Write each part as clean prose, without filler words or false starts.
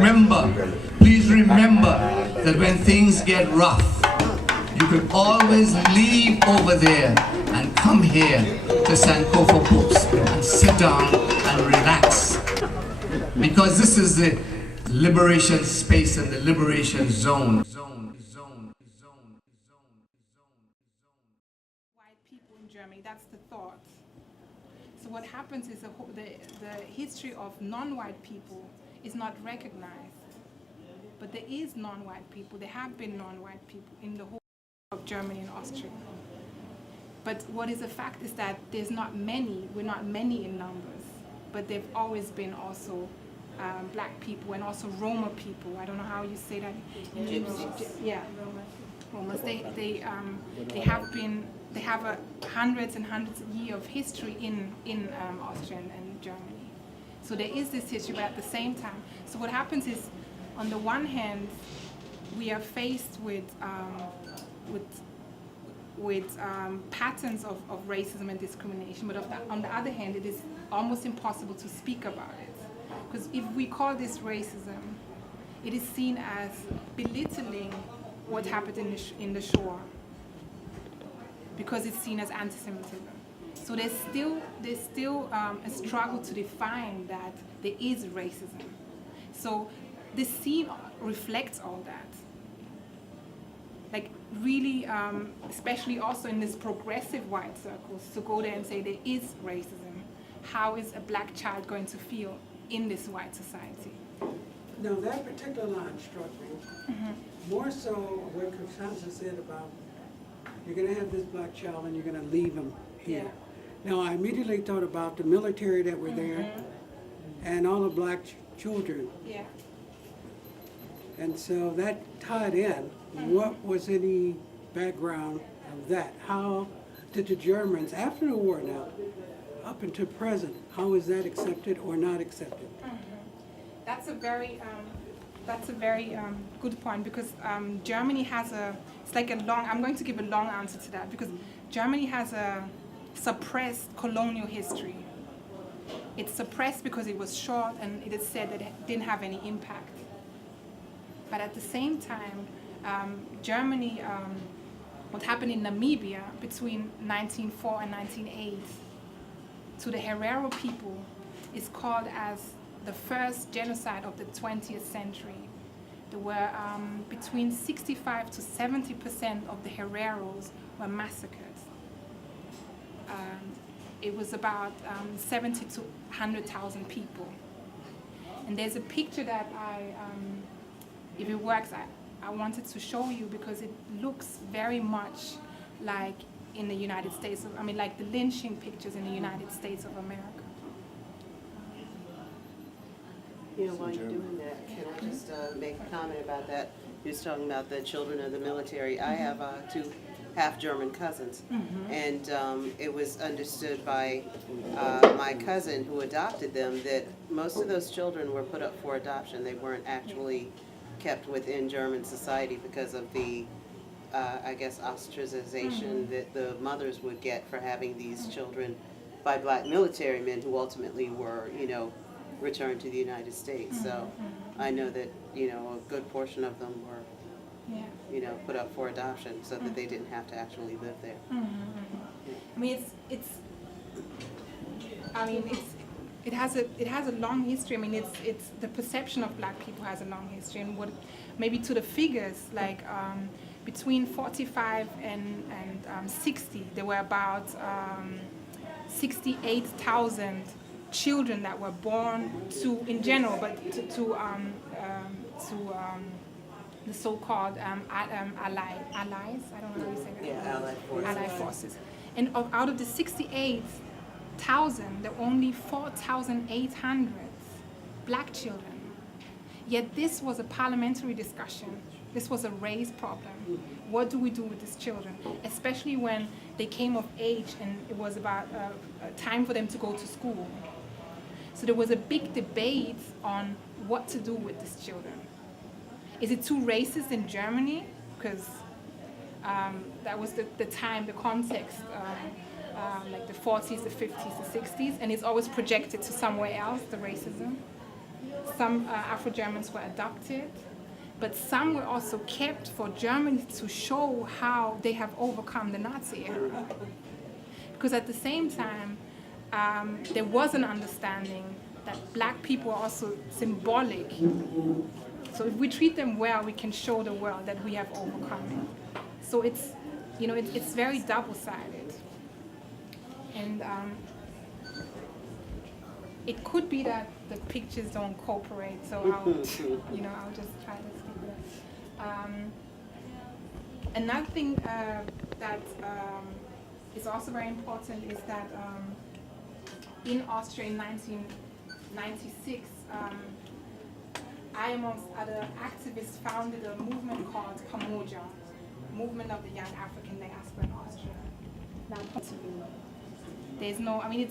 remember that when things get rough, you can always leave over there and come here to Sankofa Books and sit down and relax. Because this is the liberation space and the liberation zone. White people in Germany, that's the thought. So what happens is the history of non-white people is not recognized. But there is non-white people, there have been non-white people in the whole of Germany and Austria. But what is a fact is that there's not many, we're not many in numbers, but there've always been also black people and also Roma people. I don't know how you say that. Yeah, Romas. They have hundreds and hundreds of years of history in Austria and Germany. So there is this history, but at the same time, so what happens is, on the one hand, we are faced with patterns of racism and discrimination, but on the other hand, it is almost impossible to speak about it. Because if we call this racism, it is seen as belittling what happened in the Shoah, because it's seen as anti-Semitism. So there's still a struggle to define that there is racism. So this scene reflects all that. Like really, especially also in this progressive white circles, to go there and say there is racism. How is a black child going to feel in this white society? Now that particular line struck me, more so what Constanza said about you're going to have this black child and you're going to leave him here. Yeah. Now I immediately thought about the military that were there and all the black children. Yeah. And so that tied in. What was any background of that? How did the Germans, after the war now, up until present, how is that accepted or not accepted? That's a very good point, because Germany has it's like a long, I'm going to give a long answer to that, because Germany has a suppressed colonial history. It's suppressed because it was short and it is said that it didn't have any impact. But at the same time, Germany, what happened in Namibia between 1904 and 1908 to the Herero people is called as the first genocide of the 20th century. There were between 65 to 70% of the Hereros were massacred. It was about 70 to 100,000 people. And there's a picture that if it works, I wanted to show you, because it looks very much like in the United States, like the lynching pictures in the United States of America. You know, while you're doing that, can I just make a comment about that? You was talking about the children of the military. I have two half-German cousins, and it was understood by my cousin who adopted them that most of those children were put up for adoption. They weren't actually kept within German society because of the, I guess, ostracization that the mothers would get for having these children by black military men who ultimately were, returned to the United States. So I know that, a good portion of them were, put up for adoption so that they didn't have to actually live there. It has a long history. It's the perception of black people has a long history, and what maybe to the figures, like between 45 and 60, there were about 68,000 children that were born to, in general, but to the so-called allies. I don't know how you say that. Yeah, Allied forces. And out of the 68,000, there were only 4,800 black children. Yet this was a parliamentary discussion. This was a race problem. What do we do with these children? Especially when they came of age and it was about time for them to go to school. So there was a big debate on what to do with these children. Is it too racist in Germany? Because that was the time, the context, like the 40s, the 50s, the 60s, and it's always projected to somewhere else, the racism. some Afro-Germans were adopted, but some were also kept for Germany to show how they have overcome the Nazi era. Because at the same time, there was an understanding that black people are also symbolic. So if we treat them well, we can show the world that we have overcome it. So it's, you know, it's very double-sided. And it could be that the pictures don't cooperate, so I'll just try to speak that. Another thing that is also very important is that in Austria in 1996, I, amongst other activists, founded a movement called Pamoja, Movement of the Young African Diaspora in Austria. Now, there's no, I mean,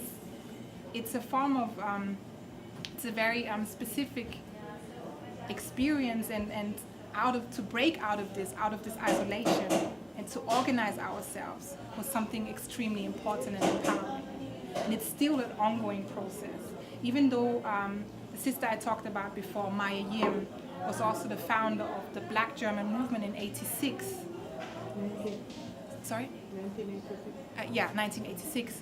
it's a form of, it's a very specific experience, and to break out of this isolation and to organize ourselves was something extremely important and empowering. And it's still an ongoing process. Even though the sister I talked about before, Maya Yim, was also the founder of the Black German movement in '86. Sorry? 1986. Yeah, 1986.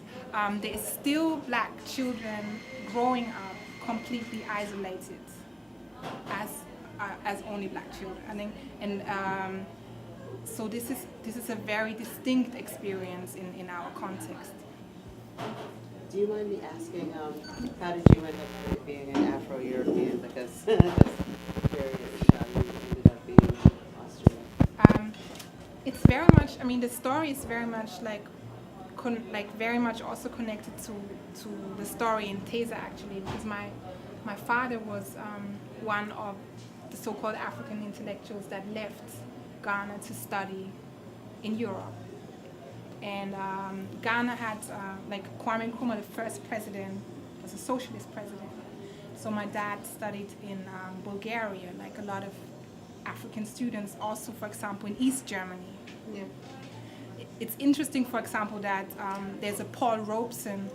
There is still black children growing up completely isolated as only black children. I think, and so this is a very distinct experience in our context. Do you mind me asking, how did you end up being an Afro-European? Because I'm just curious how you ended up being Austrian. It's very much, I mean, the story is very much very much also connected to the story in Teza, actually, because my father was one of the so-called African intellectuals that left Ghana to study in Europe. And Ghana had, Kwame Nkrumah, the first president, was a socialist president. So my dad studied in Bulgaria, like a lot of African students, also, for example, in East Germany. Yeah. It's interesting, for example, that there's a Paul Robeson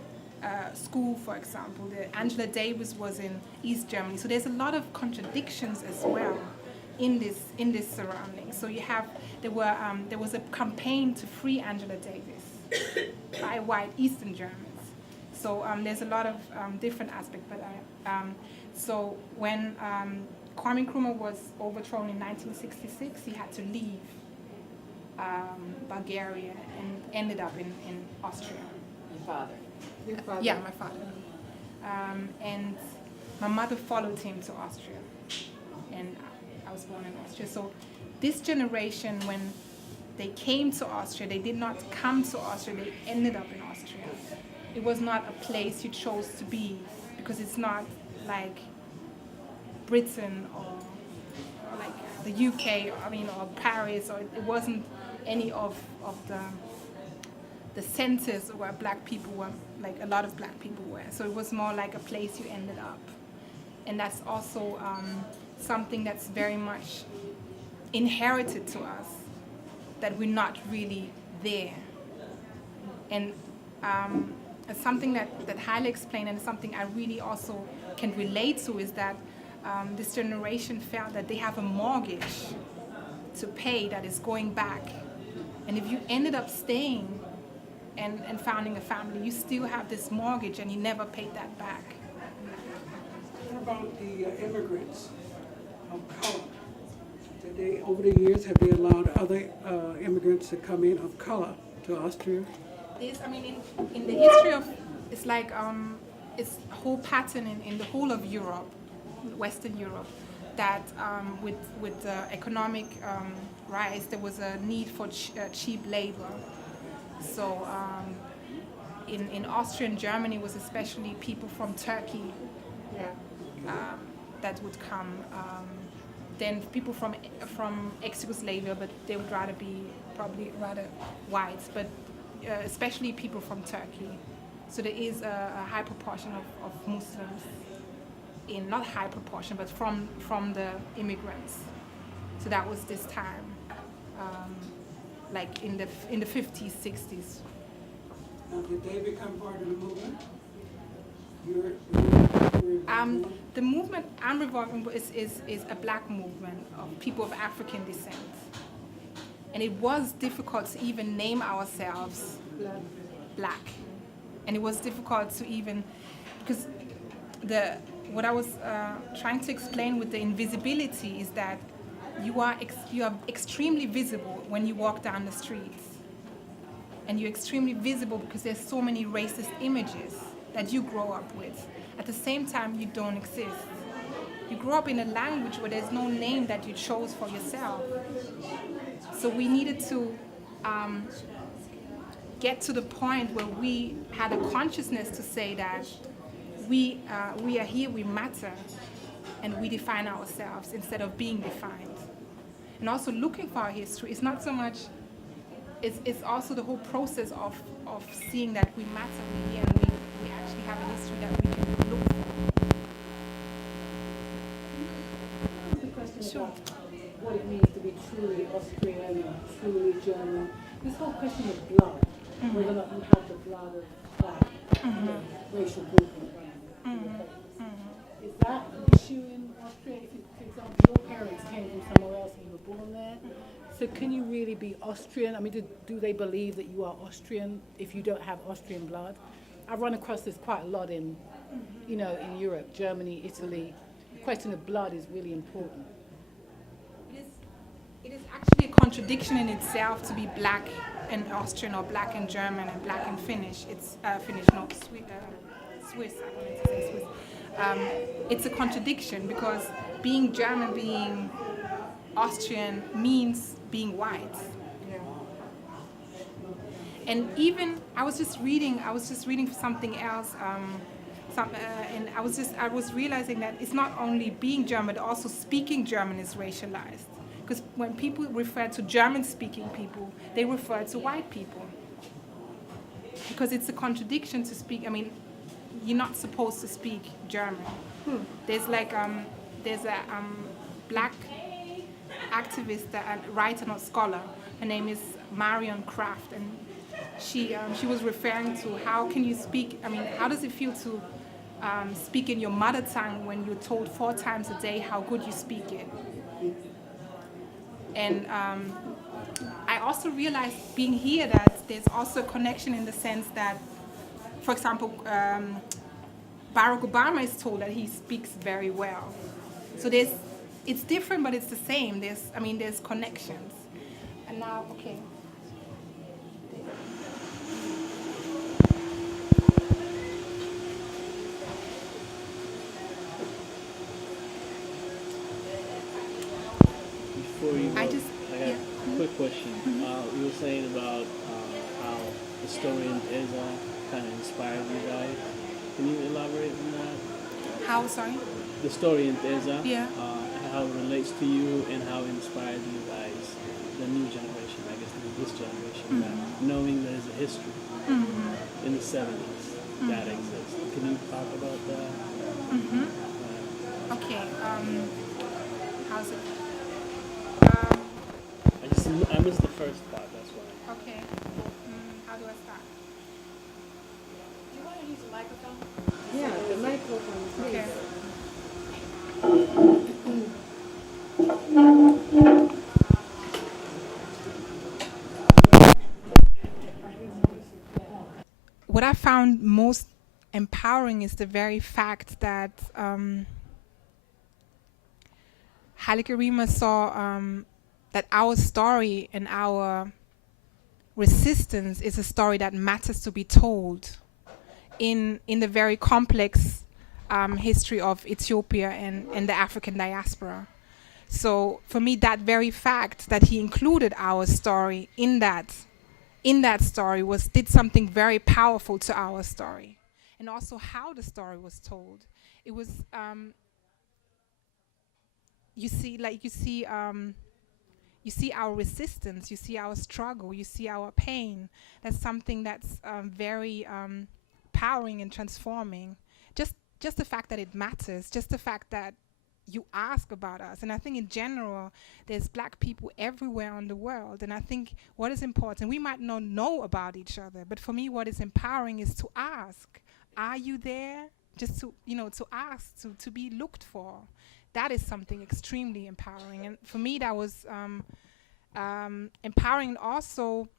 school, for example. Angela Davis was in East Germany. So there's a lot of contradictions as well in this surrounding. So there was a campaign to free Angela Davis by white Eastern Germans. So there's a lot of different aspects. But so when Kwame Nkrumah was overthrown in 1966, he had to leave Bulgaria and ended up in Austria. Your father? Your father? Yeah, my father. And my mother followed him to Austria, and I was born in Austria. So this generation, when they came to Austria, they did not come to Austria, they ended up in Austria. It was not a place you chose to be, because it's not like Britain or like the UK, or Paris, or it wasn't any of the centers where black people were, like a lot of black people were. So it was more like a place you ended up. And that's also something that's very much inherited to us, that we're not really there. And something that Haile explained, and something I really also can relate to, is that this generation felt that they have a mortgage to pay that is going back. And if you ended up staying and founding a family, you still have this mortgage and you never paid that back. What about the immigrants of color? Did they, over the years, have they allowed other immigrants to come in of color to Austria? In the history of, it's like, it's a whole pattern in the whole of Europe, Western Europe, that with the economic rise, there was a need for cheap labor. So in Austria and Germany was especially people from Turkey that would come. Then people from ex-Yugoslavia, but they would rather be probably rather white, but especially people from Turkey. So there is a high proportion of Muslims, not high proportion, but from the immigrants. So that was this time, like in the 50s, 60s. Now, did they become part of the movement? Your The movement I'm revolving with is a black movement of people of African descent. And it was difficult to even name ourselves black. And it was difficult to even, because what I was trying to explain with the invisibility is that you are extremely visible when you walk down the streets. And you're extremely visible because there's so many racist images that you grow up with. At the same time, you don't exist. You grow up in a language where there's no name that you chose for yourself. So we needed to get to the point where we had a consciousness to say that we are here, we matter, and we define ourselves instead of being defined. And also looking for our history is not so much, it's also the whole process of seeing that we matter, we're here, and we actually have a history that we can look for. The question Sure. about what it means to be truly Austrian or truly German. This whole question of blood, whether or not you have the blood of black, racial grouping. Is that an issue in Austria? If you, for example, your parents came from somewhere else and you were born there, so can you really be Austrian? I mean, do they believe that you are Austrian if you don't have Austrian blood? I've run across this quite a lot in, in Europe, Germany, Italy. The question of blood is really important. It is actually a contradiction in itself to be black and Austrian or black and German and black and Finnish. It's Finnish, no, Swiss, I wanted to say Swiss. It's a contradiction because being German, being Austrian means being white. And even, I was just reading something else, and I was realizing that it's not only being German, but also speaking German is racialized. Because when people refer to German-speaking people, they refer to white people. Because it's a contradiction to speak, I mean, you're not supposed to speak German. There's there's a black activist, a writer, not scholar. Her name is Marion Kraft, and she was referring to how can you speak, I mean, how does it feel to speak in your mother tongue when you're told 4 times a day how good you speak it? And I also realized being here that there's also a connection in the sense that, for example, Barack Obama is told that he speaks very well. So it's different, but it's the same. There's connections. And now, okay. Before you go, I got a quick question. You were saying about how historian Eza kind of inspired you guys. Can you elaborate on that? How, sorry? The story in Eza, Yeah. How it relates to you and how it inspired you guys, the new generation, I guess this generation, that knowing there's a history in the 70s that exists. Can you talk about that? Okay. How's it? I missed the first part, that's why. Okay. How do I start? Do you want to use a microphone? Yeah, the microphone. Okay. What I found most empowering is the very fact that Haile Gerima saw that our story and our resistance is a story that matters to be told in the very complex history of Ethiopia and the African diaspora. So for me, that very fact that he included our story in that story did something very powerful to our story. And also how the story was told. It was, you see our resistance, you see our struggle, you see our pain. That's something that's very powering and transforming. Just the fact that it matters, just the fact that you ask about us. And I think in general, there's black people everywhere in the world. And I think what is important, we might not know about each other, but for me, what is empowering is to ask, are you there? just to, to ask, to be looked for. That is something extremely empowering. And for me, that was empowering. Also,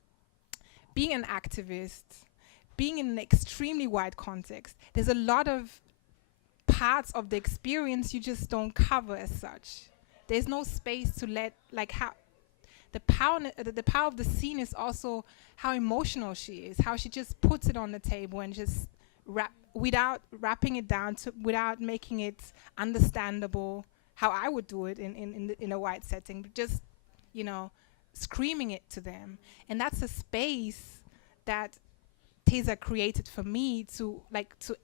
being an activist, being in an extremely wide context, there's a lot of parts of the experience you just don't cover as such. There's no space to let, like, how the power of the scene is also how emotional she is, how she just puts it on the table and just without wrapping it down, without making it understandable how I would do it in a white setting, but just, screaming it to them. And that's a space that Teza created for me to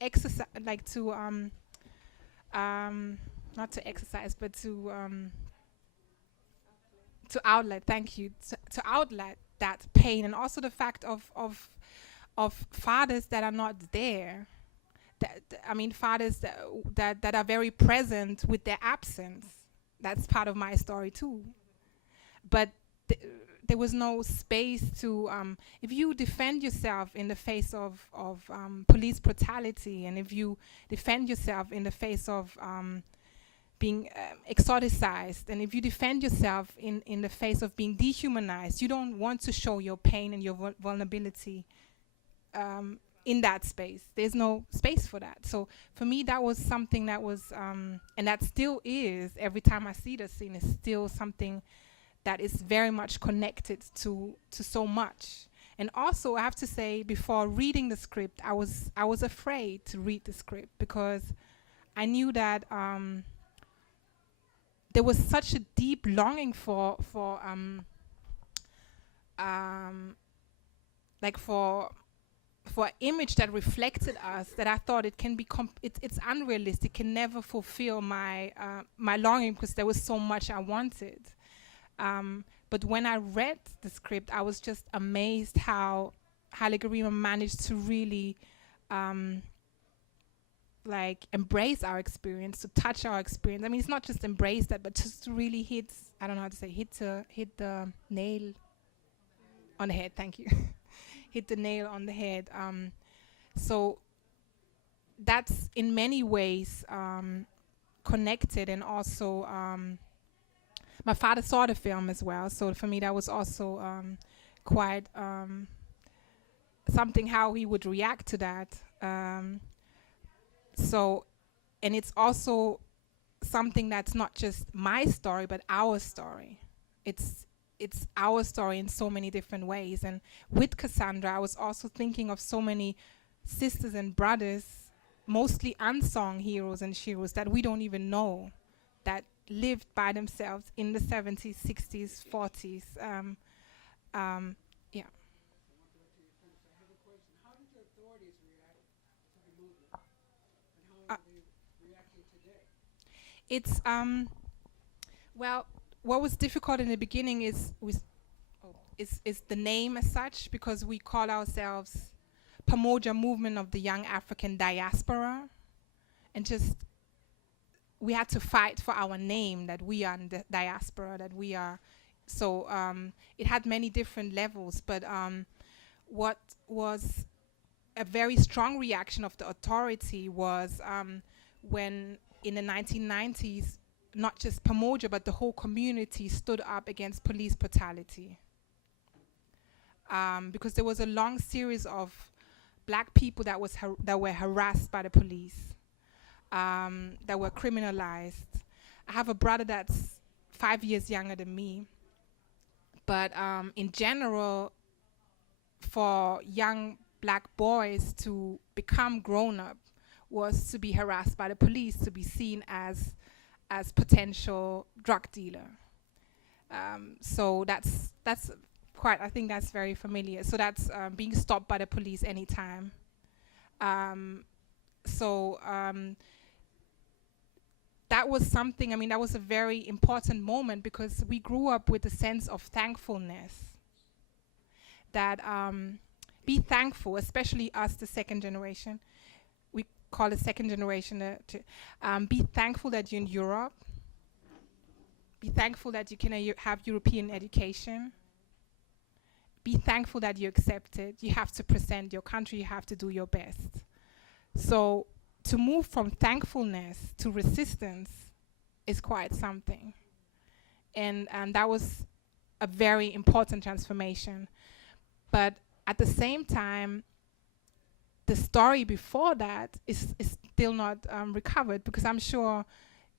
exercise, not to exercise, but to outlet. Thank you. To outlet that pain, and also the fact of fathers that are not there. Fathers that are very present with their absence. That's part of my story too. But there was no space to, if you defend yourself in the face of police brutality, and if you defend yourself in the face of being exoticized, and if you defend yourself in the face of being dehumanized, you don't want to show your pain and your vulnerability in that space. There's no space for that. So for me, that was something that was, and that still is, every time I see the scene, is still something that is very much connected to so much. And also, I have to say, before reading the script, I was afraid to read the script, because I knew that there was such a deep longing for an image that reflected us, that I thought it can be it's unrealistic, can never fulfill my longing, because there was so much I wanted. But when I read the script, I was just amazed how Haile Gerima managed to really embrace our experience, to touch our experience. I mean, it's not just embrace that, but just to really hit the nail on the head. Thank you. Hit the nail on the head. So that's in many ways connected, and also my father saw the film as well, so for me that was also quite something, how he would react to that. And it's also something that's not just my story, but our story. It's our story in so many different ways. And with Cassandra, I was also thinking of so many sisters and brothers, mostly unsung heroes and sheroes that we don't even know, that lived by themselves in the 70s, 60s, 40s. Yeah. How did the authorities react to the movement? And how are they reacting today? It's well, what was difficult in the beginning is the name as such, because we call ourselves Pamoja Movement of the Young African Diaspora, and just we had to fight for our name, that we are in the diaspora, that we are. So it had many different levels, but what was a very strong reaction of the authority was when in the 1990s, not just Pamoja, but the whole community stood up against police brutality. Because there was a long series of black people that were harassed by the police, that were criminalized. I have a brother that's 5 years younger than me, but in general, for young black boys to become grown up was to be harassed by the police, to be seen as potential drug dealer. So that's quite, I think that's very familiar. So that's being stopped by the police anytime. That was something, I mean, that was a very important moment, because we grew up with a sense of thankfulness. That be thankful, especially us, the second generation. We call it second generation. Be thankful that you're in Europe. Be thankful that you can have European education. Be thankful that you're accepted. You have to present your country. You have to do your best. So to move from thankfulness to resistance is quite something. And that was a very important transformation. But at the same time, the story before that is still not recovered, because I'm sure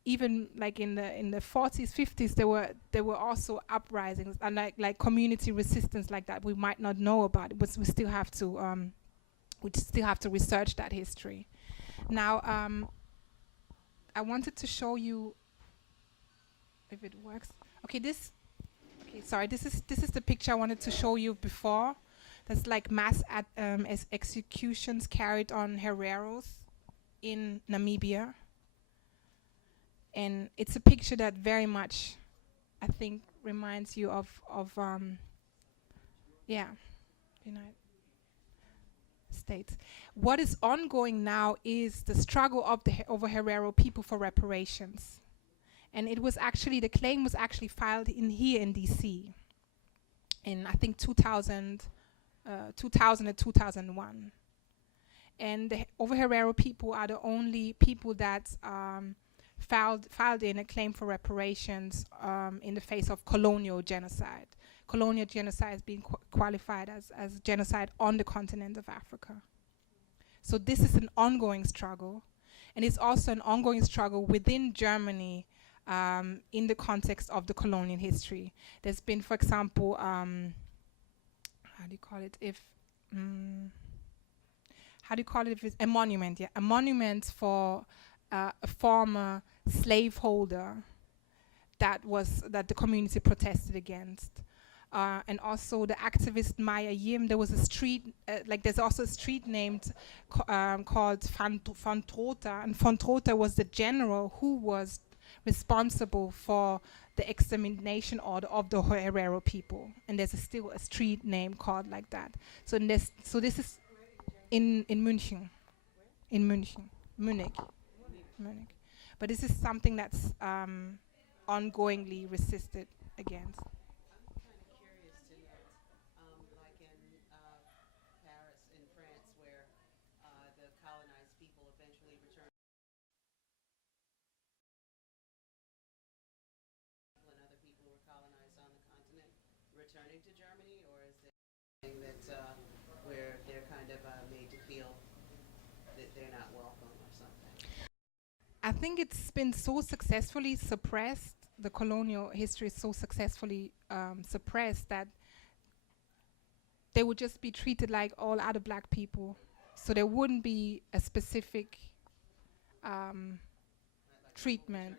even like in the 40s, 50s, there were also uprisings and like community resistance like that we might not know about, but we still have to research that history. Now, I wanted to show you if it works. Okay, this is the picture I wanted to show you before. That's like mass executions carried on Hereros in Namibia. And it's a picture that very much, I think, reminds you of United States. What is ongoing now is the struggle of the over Herero people for reparations. And it was actually, the claim was actually filed here in DC in, I think, 2000 or 2001. And the over Herero people are the only people that filed in a claim for reparations in the face of colonial genocide. Colonial genocide is being qualified as genocide on the continent of Africa. So this is an ongoing struggle, and it's also an ongoing struggle within Germany in the context of the colonial history. There's been, for example, how do you call it? If it's a monument, a monument for a former slaveholder that the community protested against. And also the activist Maya Yim, there was a street, there's also a street named called Van Trota, and Van Trota was the general who was responsible for the extermination order of the Herero people. And there's still a street name called like that. So this is in München. In Munich. But this is something that's ongoingly resisted against. I'm kind of curious to know, like in Paris, in France, where the colonized people eventually returned, and other people were colonized on the continent returning to Germany, or is there something that where they're kind of made to feel that they're not welcome or something? I think it's been so successfully suppressed, the colonial history is so successfully suppressed that they would just be treated like all other black people. So there wouldn't be a specific treatment.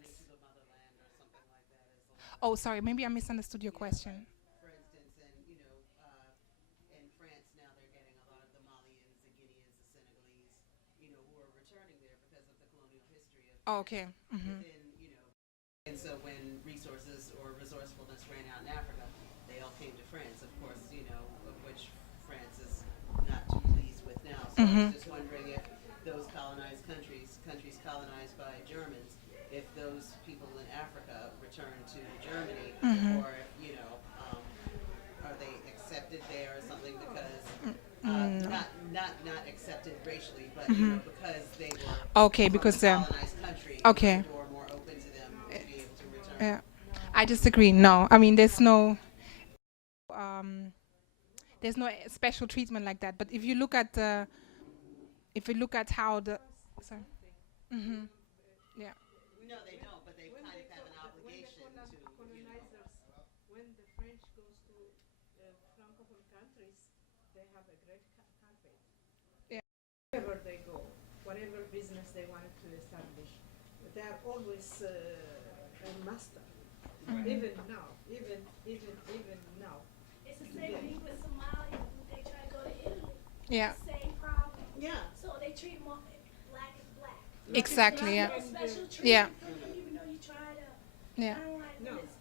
Oh, sorry, maybe I misunderstood your question. For instance, in France now they're getting a lot of the Malians, the Guineans, the Senegalese, who are returning there because of the colonial history of Oh, okay. within, and so when resources or resourcefulness ran out in Africa, they all came to France, of course, of which France is not too pleased with now. So I was just wondering if those colonized countries colonized by Germans, if those people in Africa return to Germany, or if, are they accepted there or something, because not accepted racially, but because they were Okay, because a colonized country, okay. the door more open to them to be able to return. Yeah, I disagree. No, I mean there's no special treatment like that. But if you look at how the sorry. Yeah. No, they don't, but they kind of have an obligation to. Colonizers, when the French goes to Francophone countries, they have a great carpet. Yeah. Wherever they go, whatever business they wanted to establish, they are always a master. Even now. It's the same thing with Somalia when they try to go to Italy. Yeah. Same problem. Yeah. So they treat more black as black. Exactly. Yeah. No special treatment Yeah. from them, even though you try to. Yeah. I don't like No. it's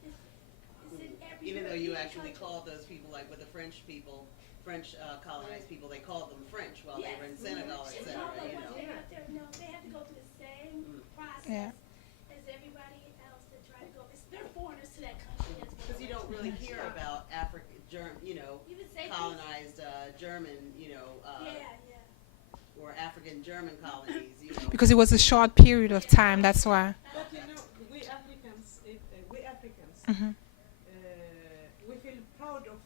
in every Even though you European actually country. called those people, like with the French people, French colonized people, they called them French while they were in Senegal, It's etc. all like what they have to, they have to go through the same process as everybody else that try to go. They're foreigners to that country as well. Because you don't really hear about Even say colonized German, yeah. or African-German colonies, you know. Because it was a short period of time, that's why. But you know, we Africans, Mhm. we feel proud of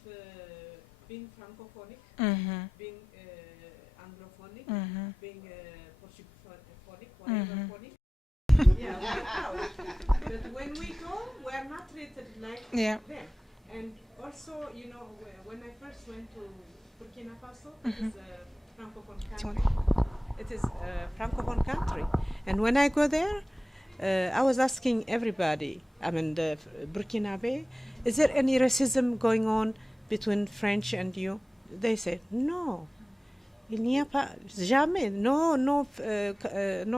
being francophonic, Mhm. being anglophonic, Mhm. being Portugophonic, whatever phonic. Yeah, we're proud. But when we go, we're not treated like Yeah. them. And also, you know, when I first went to Burkina Faso, it is a francophone country. It is a francophone country. And when I go there, I was asking everybody, I mean, the Burkinabe, is there any racism going on between French and you? They said, no. Il n'y a pas, jamais, no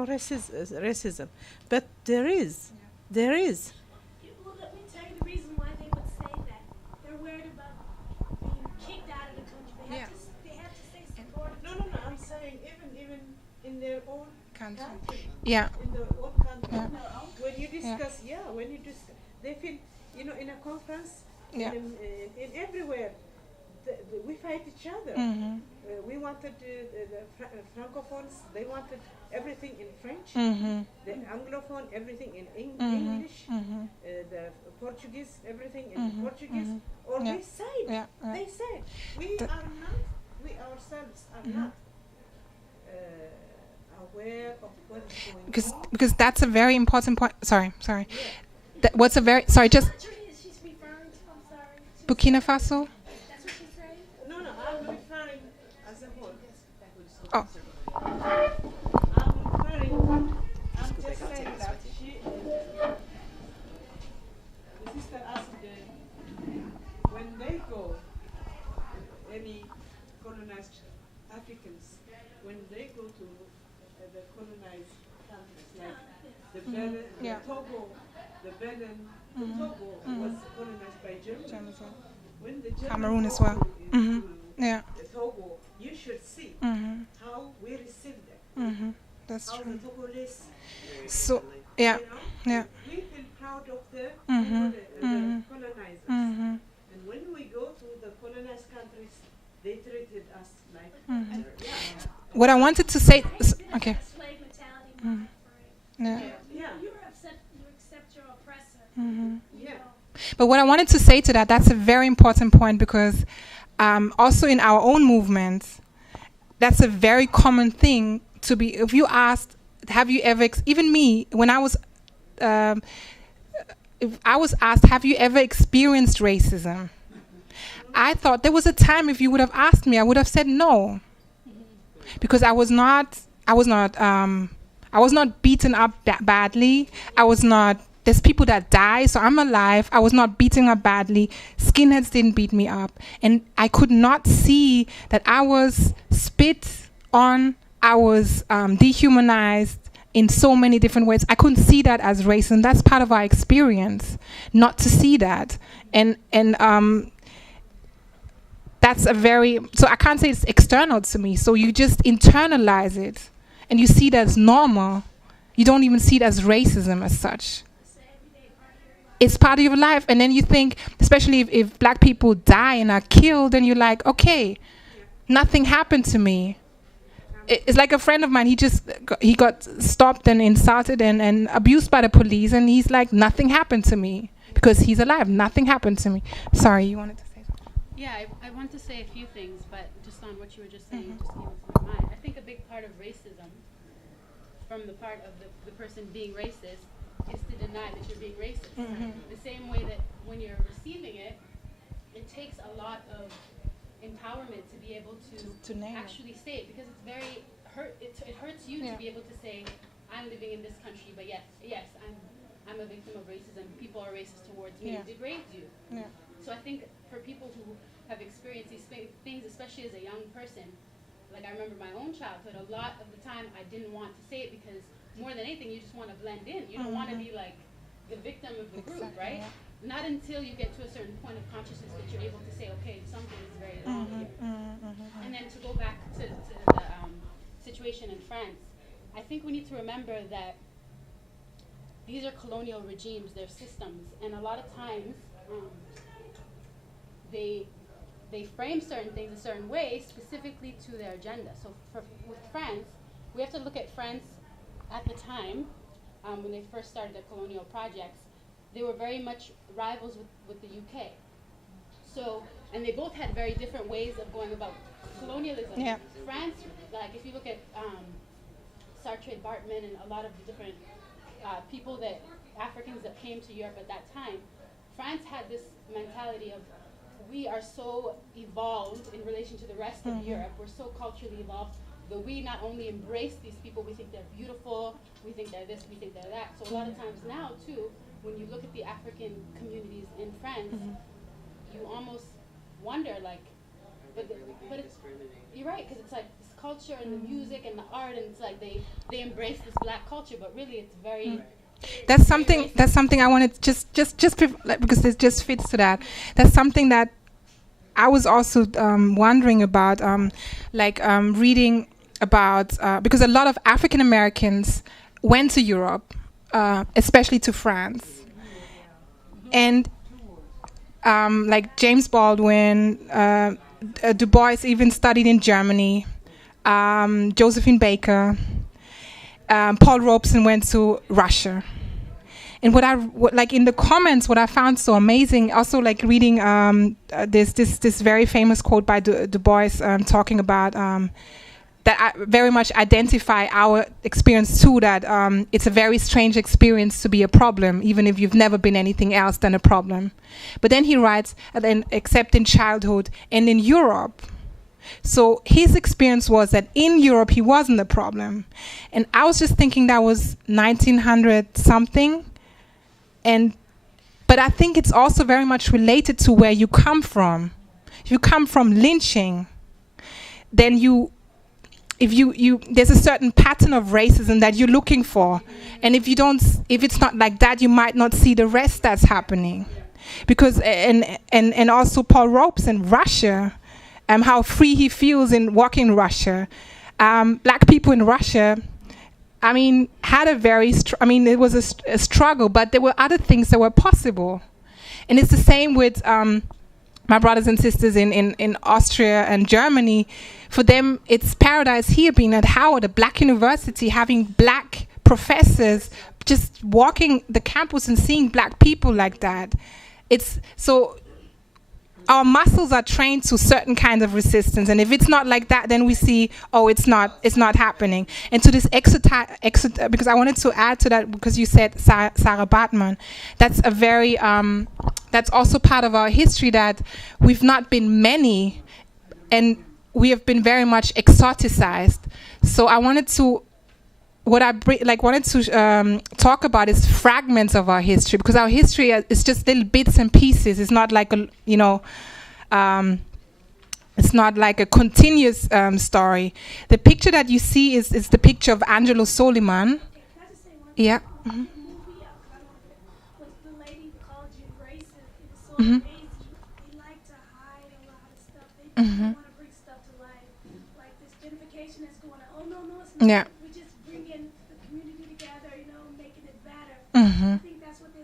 racism. But there is. Well, let me tell you the reason why they would say that. They're worried about being kicked out of the country. They have to say support. No, I'm saying even in their own Country. country. Yeah. In their own country. Yeah. When you discuss, they feel, you know, in a conference, Yeah. in everywhere, we fight each other. Mhm. We wanted the francophones, they wanted everything in French, Mhm. the anglophone, everything in Mhm. English, Mhm. the Portuguese, everything in Mhm. Portuguese, Mhm. or Yeah. they said, Yeah. Yeah. they said, we ourselves are not aware of what is going on. Because that's a very important point. Sorry. What's a very sorry? Just Country is she's referring to, I'm sorry. Burkina Faso. That's what she's saying? No, I'm referring as a whole. Oh. I'm just saying that the sister asked when they go, any colonized Africans, when they go to the colonized countries like the Benin, Yeah. the Togo, the Benin, the Togo was colonized by Germany. When the Germans Cameroon as go well. to, Mhm. Yeah. the Togo, you should see Mhm. how we receive them. Mhm. That's How the true. Togolese, So yeah. you know, Yeah. we feel proud of the, Mhm. the Mhm. colonizers. Mhm. And when we go to the colonized countries, they treated us like, Mhm. yeah, What I wanted to say. Okay. A slave mentality mind for it. Yeah. yeah, You accept your oppressor. Mhm. yeah. But what I wanted to say to that's a very important point because also in our own movement, that's a very common thing to be. If you asked, have you ever, even me, when I was, if I was asked, have you ever experienced racism? I thought there was a time if you would have asked me, I would have said no, because I was not beaten up that badly. I was not. There's people that die, so I'm alive. I was not beaten up badly. Skinheads didn't beat me up. And I could not see that I was spit on, I was dehumanized in so many different ways. I couldn't see that as racism. That's part of our experience, not to see that. And that's a very, so I can't say it's external to me. So you just internalize it and you see it as normal. You don't even see it as racism as such. It's part of your life. And then you think, especially if black people die and are killed, and you're like, okay, nothing happened to me. It's like a friend of mine, he got stopped and insulted and abused by the police, and he's like, nothing happened to me because he's alive. Nothing happened to me. Sorry, you wanted to say something? Yeah, I want to say a few things, but just on what you were just saying, just came into my mind. I think a big part of racism, from the part of the person being racist, is to deny that you're being racist. The same way that when you're receiving it, it takes a lot of empowerment to be able to name actually say it, because it's very it hurts you to be able to say, I'm living in this country, but yes, I'm a victim of racism. People are racist towards me and degrade you. Yeah. So I think for people who have experienced these things, especially as a young person, like I remember my own childhood, a lot of the time I didn't want to say it because more than anything, you just want to blend in. You don't want to be like the victim of the group, right? Yeah. Not until you get to a certain point of consciousness that you're able to say, okay, something is very wrong here. And then to go back to the situation in France, I think we need to remember that these are colonial regimes, they're systems, and a lot of times they frame certain things a certain way specifically to their agenda. So with France, we have to look at France at the time, when they first started their colonial projects. They were very much rivals with the UK. So, and they both had very different ways of going about colonialism. Yeah. France, like if you look at Sartre Bartman and a lot of the different people that, Africans that came to Europe at that time, France had this mentality of, we are so evolved in relation to the rest of Europe, we're so culturally evolved, that we not only embrace these people, we think they're beautiful, we think they're this, we think they're that. So a lot of times now too, when you look at the African communities in France, you almost wonder like, but it's, you're right, because it's like this culture and the music and the art, and it's like they embrace this black culture, but really it's very... That's something I wanted because this just fits to that. That's something that I was also wondering about, reading about, because a lot of African Americans went to Europe, especially to France, and like James Baldwin, Du Bois even studied in Germany, Josephine Baker, Paul Robeson went to Russia. And what in the comments, what I found so amazing, also like reading this very famous quote by Du Bois talking about that I very much identify our experience too, that it's a very strange experience to be a problem, even if you've never been anything else than a problem. But then he writes, except in childhood and in Europe. So his experience was that in Europe he wasn't a problem. And I was just thinking that was 1900 something. But I think it's also very much related to where you come from. If you come from lynching, then there's a certain pattern of racism that you're looking for. And if it's not like that, you might not see the rest that's happening. Because, and also Paul Robeson, Russia, how free he feels in walking in Russia. Black people in Russia, had a very, it was a struggle, but there were other things that were possible. And it's the same with my brothers and sisters in Austria and Germany. For them, it's paradise here, being at Howard, a black university, having black professors, just walking the campus and seeing black people like that. It's so our muscles are trained to certain kinds of resistance, and if it's not like that, then we see, oh, it's not happening. And to this because I wanted to add to that, because you said Sarah Bartman, that's a very that's also part of our history, that we've not been many, and we have been very much exoticized. So I wanted to. What I wanted to talk about is fragments of our history, because our history is just little bits and pieces. It's not like it's not like a continuous story. The picture that you see is the picture of Angelo Suleiman. Yeah. Mm-hmm. The lady called you racist. It was so Mm-hmm. amazing. They like to hide a lot of stuff. They Mm-hmm. want to bring stuff to light, like this gentrification that's going on. Oh no, it's not. Yeah. I think that's what they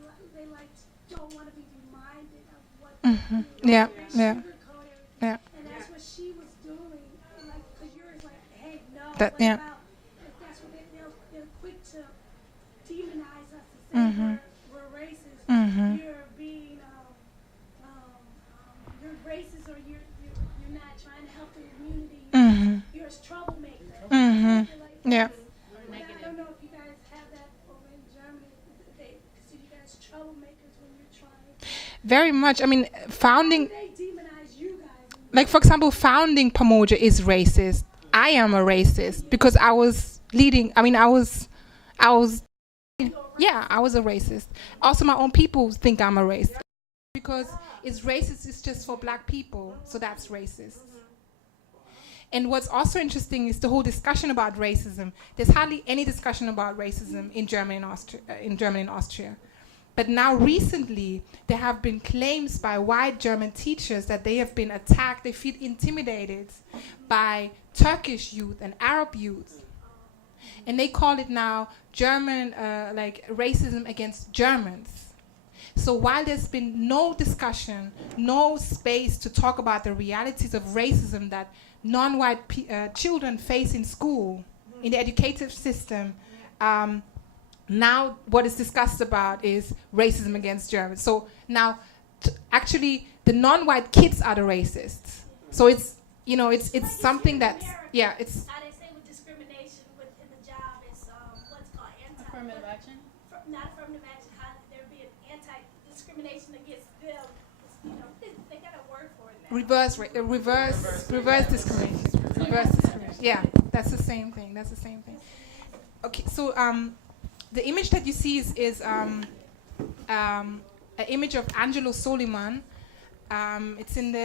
don't want to be reminded of what Yeah, yeah. Yeah. And that's what she was doing. Like, because you're like, hey, no, That, what yeah. about? If that's what they're quick to demonize us and say we're racist. You're being you're racist, or you're not trying to help the community. You're a troublemaker. Yeah. I don't know if you guys have that over in Germany. They consider you guys troublemakers when you're trying. Very much. Founding, They demonize you guys. like for example, founding Pamoja is racist. I am a racist because I was leading. I was a racist. Also, my own people think I'm a racist because it's racist. It's just for black people, so that's racist. And what's also interesting is the whole discussion about racism. There's hardly any discussion about racism in Germany and Austria. But now recently, there have been claims by white German teachers that they have been attacked, they feel intimidated by Turkish youth and Arab youth. And they call it now German, racism against Germans. So while there's been no discussion, no space to talk about the realities of racism that non-white children face in school, in the educative system, now what is discussed about is racism against Germans. So now, actually, the non-white kids are the racists. So it's, you know, it's something that, yeah, it's... How they say with discrimination within the job is what's called Affirmative action? not affirmative action, how there be an anti-discrimination against them. You know, they got a word for it now. Reverse discrimination. Reverse discrimination. Yeah, that's the same thing. That's the same thing. Okay, so the image that you see is an image of Angelo Suleiman. It's an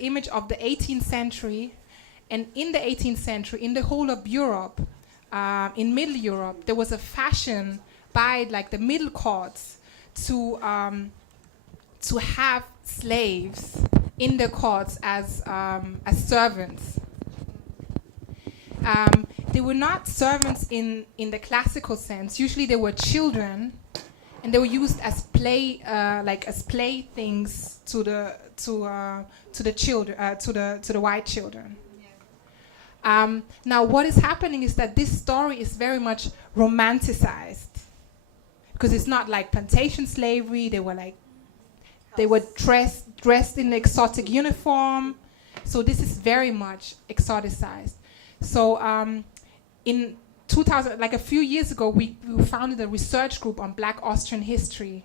image of the 18th century, and in the 18th century, in the whole of Europe, in Middle Europe, there was a fashion by like the middle courts to have slaves in the courts as servants. They were not servants in the classical sense. Usually, they were children, and they were used as playthings to the white children. Now, what is happening is that this story is very much romanticized, because it's not like plantation slavery. They were dressed in exotic uniform. So this is very much exoticized. So in 2000, like a few years ago, we founded a research group on Black Austrian history.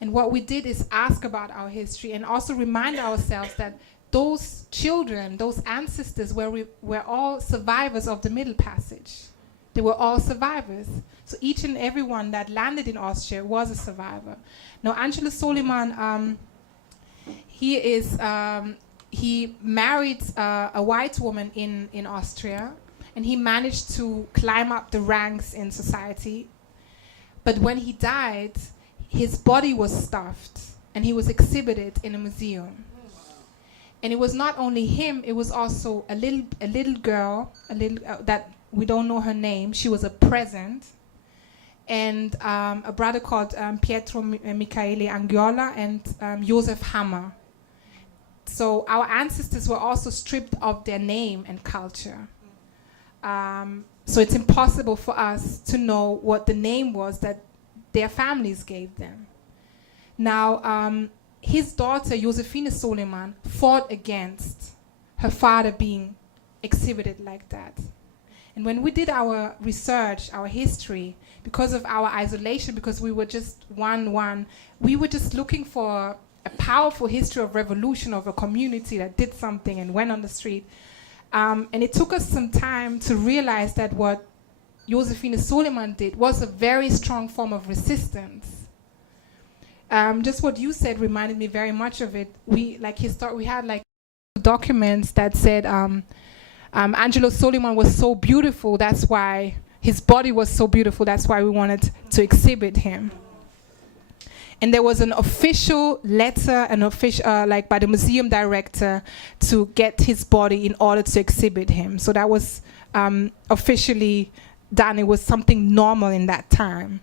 And what we did is ask about our history and also remind ourselves that those children, those ancestors were all survivors of the Middle Passage. They were all survivors. So each and every one that landed in Austria was a survivor. Now, Angelo Suleiman, he married a white woman in Austria, and he managed to climb up the ranks in society. But when he died, his body was stuffed, and he was exhibited in a museum. And it was not only him; it was also a little girl, that we don't know her name. She was a present, and a brother called Pietro Michele Angiola and Joseph Hammer. So our ancestors were also stripped of their name and culture. So it's impossible for us to know what the name was that their families gave them. Now, his daughter, Josephine Suleiman, fought against her father being exhibited like that. And when we did our research, our history, because of our isolation, because we were just we were just looking for a powerful history of revolution of a community that did something and went on the street. And it took us some time to realize that what Josephine Suleiman did was a very strong form of resistance. Just what you said reminded me very much of it. We had like documents that said Angelo Suleiman was so beautiful, that's why his body was so beautiful, that's why we wanted to exhibit him. And there was an official letter, by the museum director to get his body in order to exhibit him. So that was officially done. It was something normal in that time.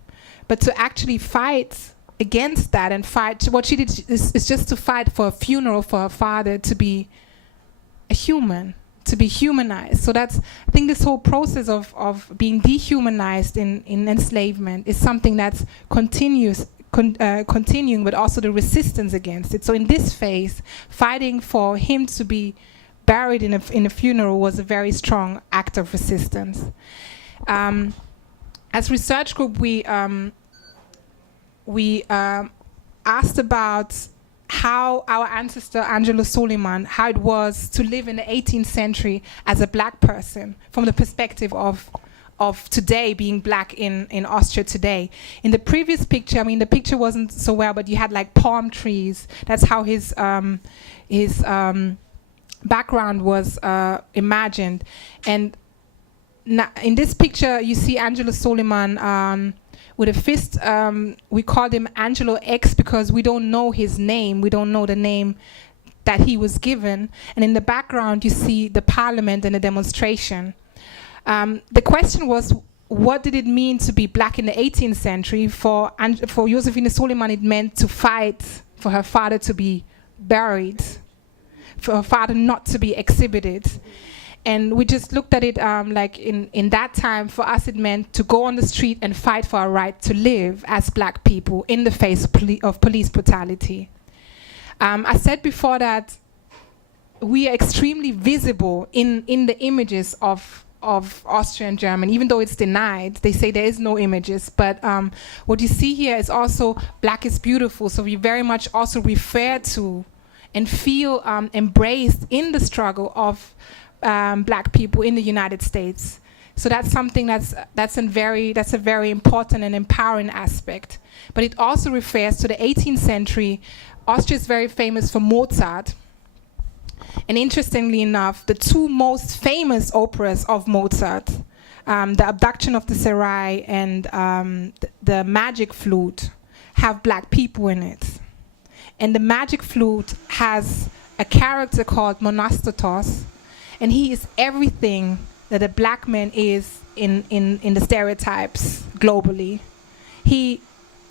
But to actually fight against that and fight, what she did is just to fight for a funeral for her father to be a human, to be humanized. So that's, I think this whole process of being dehumanized in enslavement is something that's continuing, but also the resistance against it. So in this phase, fighting for him to be buried in a funeral was a very strong act of resistance. As research group, we asked about how our ancestor Angelo Suleiman, how it was to live in the 18th century as a black person from the perspective of today, being black in Austria today. In the previous picture, I mean, the picture wasn't so well, but you had like palm trees. That's how his background was imagined. And in this picture, you see Angelo Suleiman with a fist. We called him Angelo X because we don't know his name. We don't know the name that he was given. And in the background, you see the parliament and the demonstration. The question was, what did it mean to be black in the 18th century? For Josephine Suleiman, it meant to fight for her father to be buried, for her father not to be exhibited. And we just looked at it like in that time, for us it meant to go on the street and fight for our right to live as black people in the face of police brutality. I said before that we are extremely visible in the images of Austrian German, even though it's denied. They say there is no images, but what you see here is also black is beautiful, so we very much also refer to and feel embraced in the struggle of black people in the United States. So that's something that's a very important and empowering aspect. But it also refers to the 18th century. Austria is very famous for Mozart. And interestingly enough, the two most famous operas of Mozart, The Abduction of the Sarai and the Magic Flute, have black people in it. And the Magic Flute has a character called Monostatos, and he is everything that a black man is in the stereotypes globally. He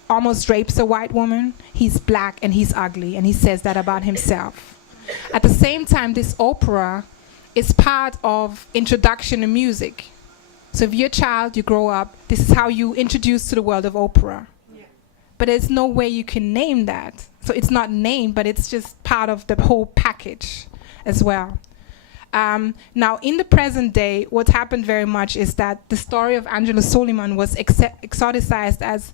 almost rapes a white woman. He's black and he's ugly, and he says that about himself. At the same time, this opera is part of introduction to music. So if you're a child, you grow up, this is how you introduce to the world of opera. Yeah. But there's no way you can name that. So it's not named, but it's just part of the whole package as well. Now, in the present day, what happened very much is that the story of Angelo Suleiman was exoticized as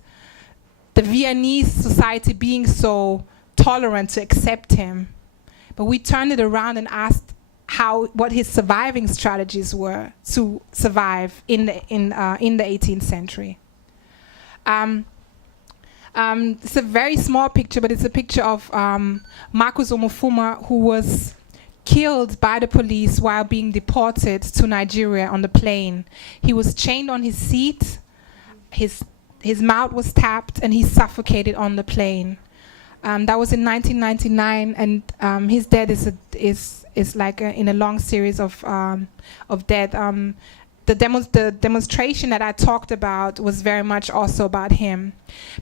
the Viennese society being so tolerant to accept him. But we turned it around and asked what his surviving strategies were to survive in the 18th century. It's a very small picture, but it's a picture of Makutano Fuma, who was killed by the police while being deported to Nigeria on the plane. He was chained on his seat, his mouth was tapped, and he suffocated on the plane. That was in 1999, and his death is like in a long series of death. The demonstration that I talked about was very much also about him.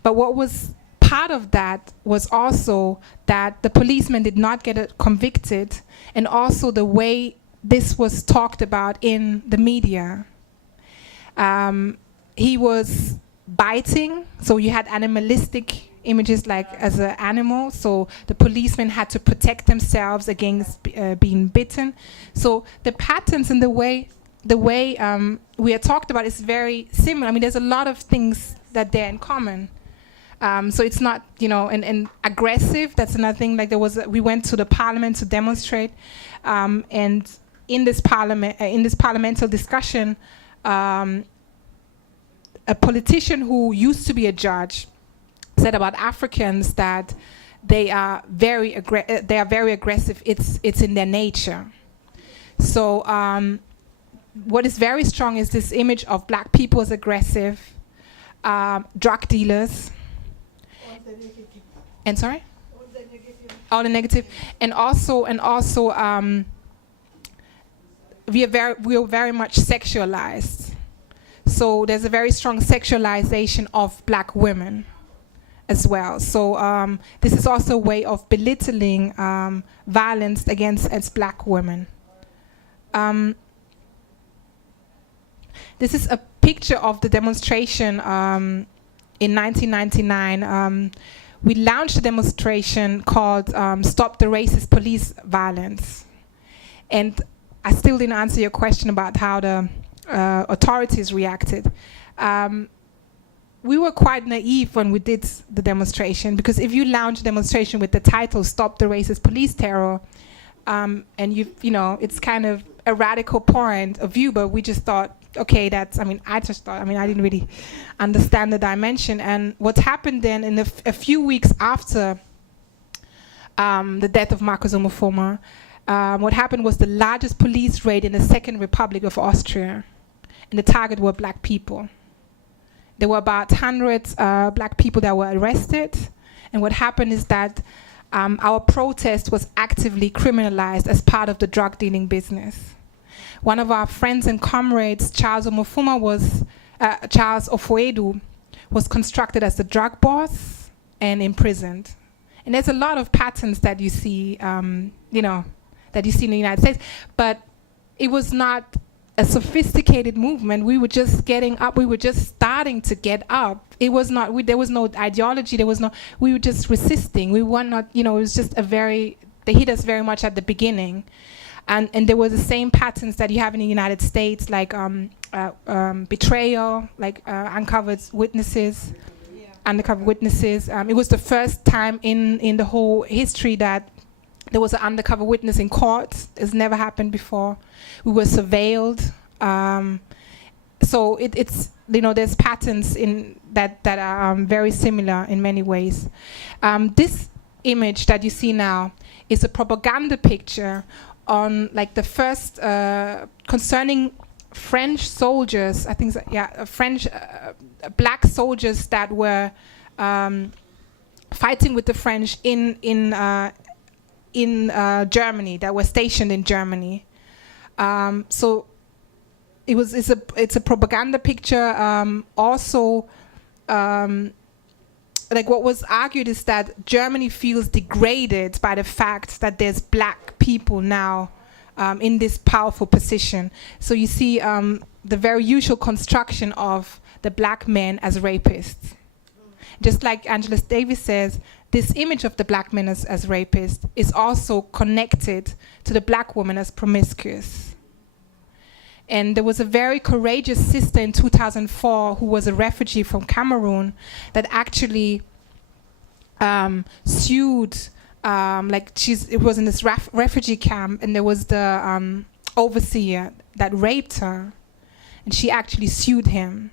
But what was part of that was also that the policeman did not get convicted, and also the way this was talked about in the media. He was biting, so you had animalistic images like as an animal, so the policemen had to protect themselves against being bitten. So the patterns and the way we had talked about is very similar. I mean, there's a lot of things that they're in common. So it's not, and aggressive. That's another thing. Like we went to the parliament to demonstrate, and in this parliamentary discussion, a politician who used to be a judge said about Africans that they are very aggressive. It's in their nature. So what is very strong is this image of black people as aggressive, drug dealers. And sorry? All the negative. And also we are very much sexualized. So there's a very strong sexualization of black women as well. So this is also a way of belittling violence against black women. This is a picture of the demonstration in 1999. We launched a demonstration called Stop the Racist Police Violence. And I still didn't answer your question about how the authorities reacted. We were quite naive when we did the demonstration, because if you launch a demonstration with the title Stop the Racist Police Terror, and it's kind of a radical point of view, but we just thought, okay, I didn't really understand the dimension. And what happened then in a few weeks after the death of Makutano Fuma, what happened was the largest police raid in the Second Republic of Austria, and the target were black people. There were about 100 black people that were arrested, and what happened is that our protest was actively criminalized as part of the drug dealing business. One of our friends and comrades, Charles Omofuma, Charles Ofoedu was constructed as the drug boss and imprisoned. And there's a lot of patterns that you see, that you see in the United States, but it was not a sophisticated movement. We were just getting up. We were just starting to get up. It was not. There was no ideology. We were just resisting. We were not. It was just they hit us very much at the beginning, and there were the same patterns that you have in the United States, like betrayal, like uncovered witnesses. Undercover witnesses. It was the first time in the whole history that there was an undercover witness in court. It's never happened before. We were surveilled. So it's there's patterns in that are very similar in many ways. This image that you see now is a propaganda picture on like the first concerning French soldiers. I think French black soldiers that were fighting with the French in Germany, that were stationed in Germany. So it's a propaganda picture. Also, like what was argued is that Germany feels degraded by the fact that there's black people now in this powerful position. So you see the very usual construction of the black men as rapists. Just like Angela Davis says, this image of the black men as rapists is also connected to the black woman as promiscuous. And there was a very courageous sister in 2004 who was a refugee from Cameroon that actually sued, it was in this refugee camp, and there was the overseer that raped her, and she actually sued him.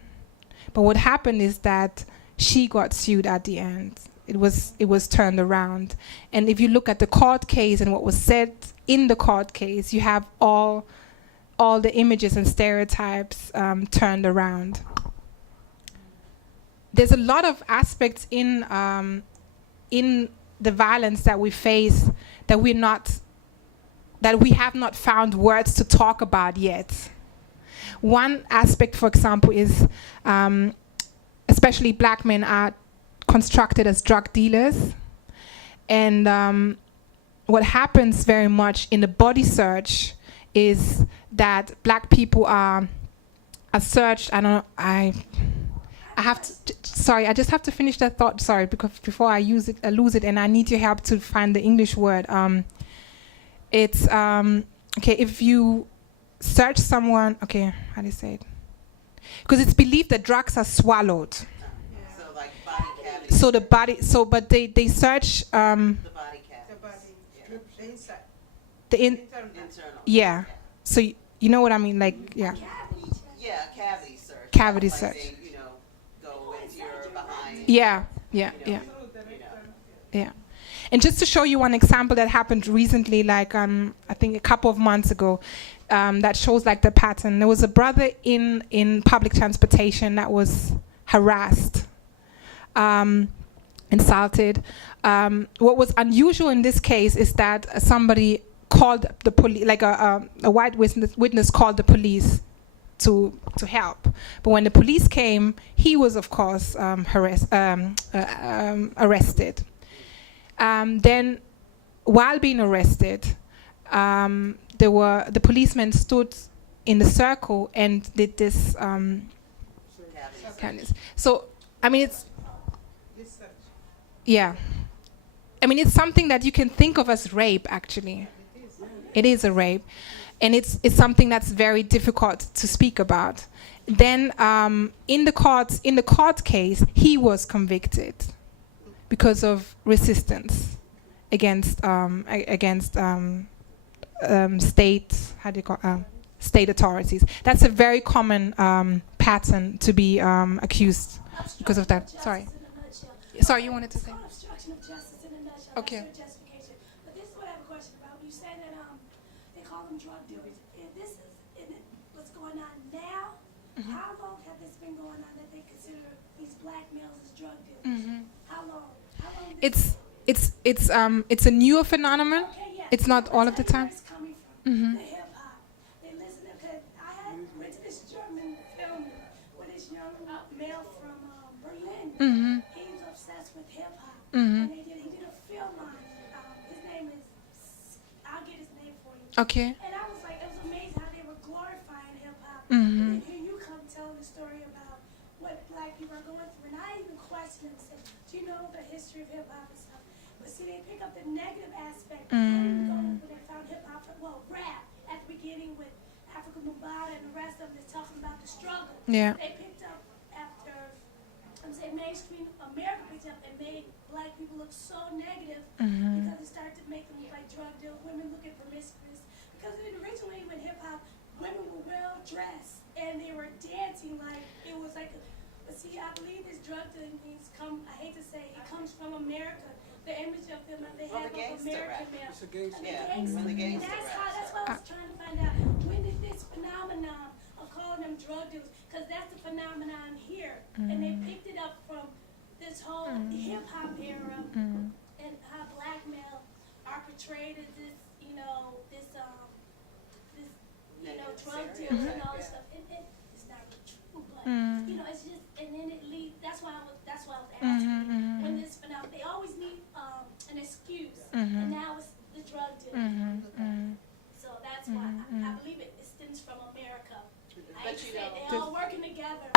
But what happened is that she got sued at the end. It was turned around. And if you look at the court case and what was said in the court case, you have all the images and stereotypes turned around. There's a lot of aspects in the violence that we face that we have not found words to talk about yet. One aspect, for example, is especially black men are constructed as drug dealers. And what happens very much in the body search is that black people are searched. I just have to finish that thought, sorry, because before I lose it, and I need your help to find the English word. It's, okay, if you search someone, okay, how do you say it? Because it's believed that drugs are swallowed. So like body cavity. So the body, but they search. The body cavity. The inside. The Internal. Yeah. So you know what I mean, like yeah. Yeah, cavity search. Cavity like search. They, go into your behind. Yeah. And just to show you one example that happened recently, like I think a couple of months ago, that shows like the pattern. There was a brother in public transportation that was harassed, insulted. What was unusual in this case is that somebody called the police, like a white witness called the police to help. But when the police came, he was of course arrested. Then, while being arrested, the policemen stood in the circle and did this. So, I mean, it's yeah. I mean, it's something that you can think of as rape. Actually, it is a rape, and it's something that's very difficult to speak about. Then, in the court case, he was convicted because of resistance against state authorities. That's a very common pattern to be accused because of that. Sorry, you wanted to say? Obstruction of justice in a nutshell. Okay. That's your justification. But this is what I have a question about. You say that they call them drug dealers. If this is what's going on now, how long have this been going on that they consider these black males as drug dealers? How long? It's a newer phenomenon. Okay, yeah. It's not all of the time. It's coming from the hip hop. They listen to, cause I went to this German film where this young He's obsessed with hip hop, and he did a film on it. His name is, I'll get his name for you. Okay. And I was like, it was amazing how they were glorifying hip hop. And here you come telling the story about what black people are going through, and I even questioned him, said, do you know the history of hip hop and stuff? But see, they pick up the negative aspect. When they found hip hop, well, rap at the beginning with Africa Mubada and the rest of them is talking about the struggle. Yeah. They picked up after, I'm saying mainstream America picked up and made black people look so negative because it started to make them look like drug dealers, women looking promiscuous. Because originally when hip hop, women were well dressed and they were dancing like it was like. But see, I believe this drug dealing things come. I hate to say it comes from America. The image of them they have of American male. It's a gangster. When the gangster That's what I was trying to find out. When did this phenomenon of calling them drug dealers? Because that's the phenomenon here, and they picked it up from this whole hip hop era and how black male are portrayed as this, drug dealers and all this stuff. It's not really true, but it's just, and then it leads. That's why I was asking when this phenomenon. They always need an excuse, and now it's the drug dealer. So that's why I believe it stems from America. I say they're all working together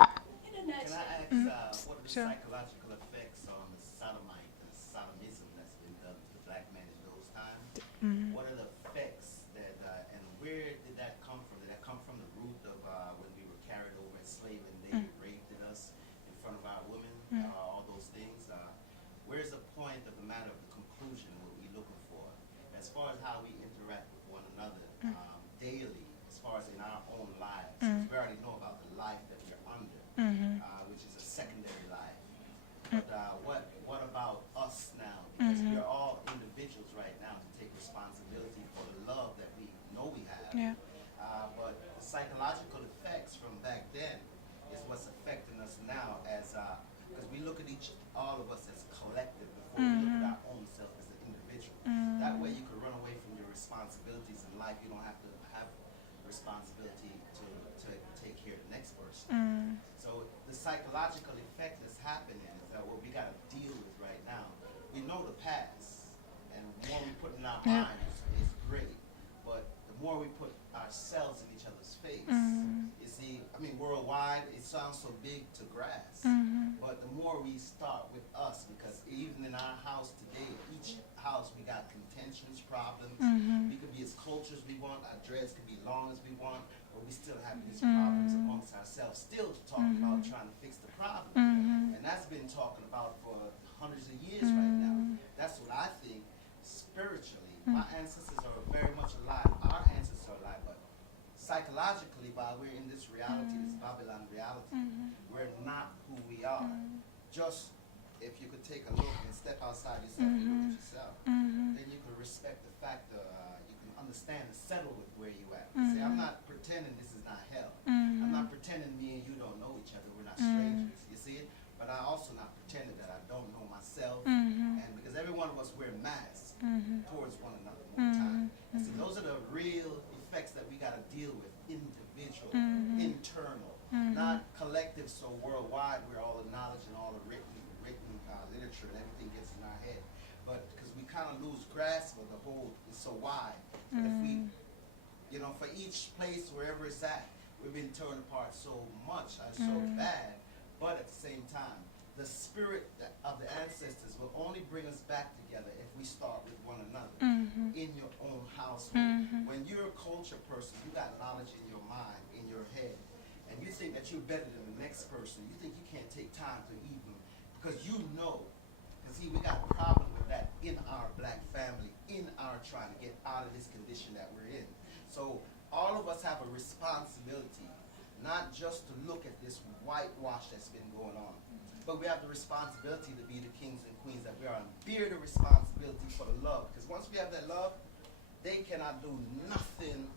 in a nutshell. Can I ask what are the psychological effects on the sodomite and the sodomism that's been done to the black man in those times? What are the effects that, and where did that come from? Did that come from the root of when we were carried over as slaves and they raped us in front of our women, all those things? Where's the point of the matter of the conclusion, what we're looking for? As far as how we interact with one another daily, as far as in our own lives, because we already know about the life that we're under, which is a secondary life. But what about us now? Because we are all individuals right now to take responsibility for the love that we know we have. Yeah. But the psychological effects from back then is what's affecting us now as because we look at all of us as collective before we look at our own self as an individual. That way you could run away from your responsibilities in life. You don't have to have responsibility to take care of the next person. So the psychological effect that's happening is what we got to deal with right now. We know the past, and the more we put in our minds is great, but the more we put ourselves in each other's face, you see, I mean, worldwide, it sounds so big to grasp, but the more we start with us, because even in our house today, each house we got contentions, problems. We could be as cultured as we want, our dreads could be long as we want, but we still have these problems amongst ourselves, still talking about trying to fix the problem. And that's been talking about for hundreds of years right now. That's what I think spiritually. My ancestors are very much alive. Our ancestors are alive, but psychologically, while we're in this reality, this Babylon reality, we're not who we are. Just if you could take a look and step outside yourself and look at yourself, then you could respect the fact that you can understand and settle with where you at. See, I'm not pretending this is not hell. I'm not pretending me and you don't know each other. We're not strangers. You see it? But I also not pretending that I don't know myself. And because every one of us wear masks towards one another all the time. And so those are the real effects that we got to deal with, individual, internal, not collective. So worldwide, where all the knowledge and all the written literature and everything gets in our head. But because we kind of lose grasp of the whole, it's so wide. But if we, for each place, wherever it's at, we've been torn apart so much, so bad. But at the same time, the spirit of the ancestors will only bring us back together if we start with one another in your own household. When you're a culture person, you got knowledge in your mind, in your head, and you think that you're better than the next person. You think you can't take time to even, because you know. Because see, we got a problem with that in our black family, in our trying to get out of this condition that we're in. So all of us have a responsibility, not just to look at this whitewash that's been going on, but we have the responsibility to be the kings and queens that we are, and bear the responsibility for the love. Because once we have that love, they cannot do nothing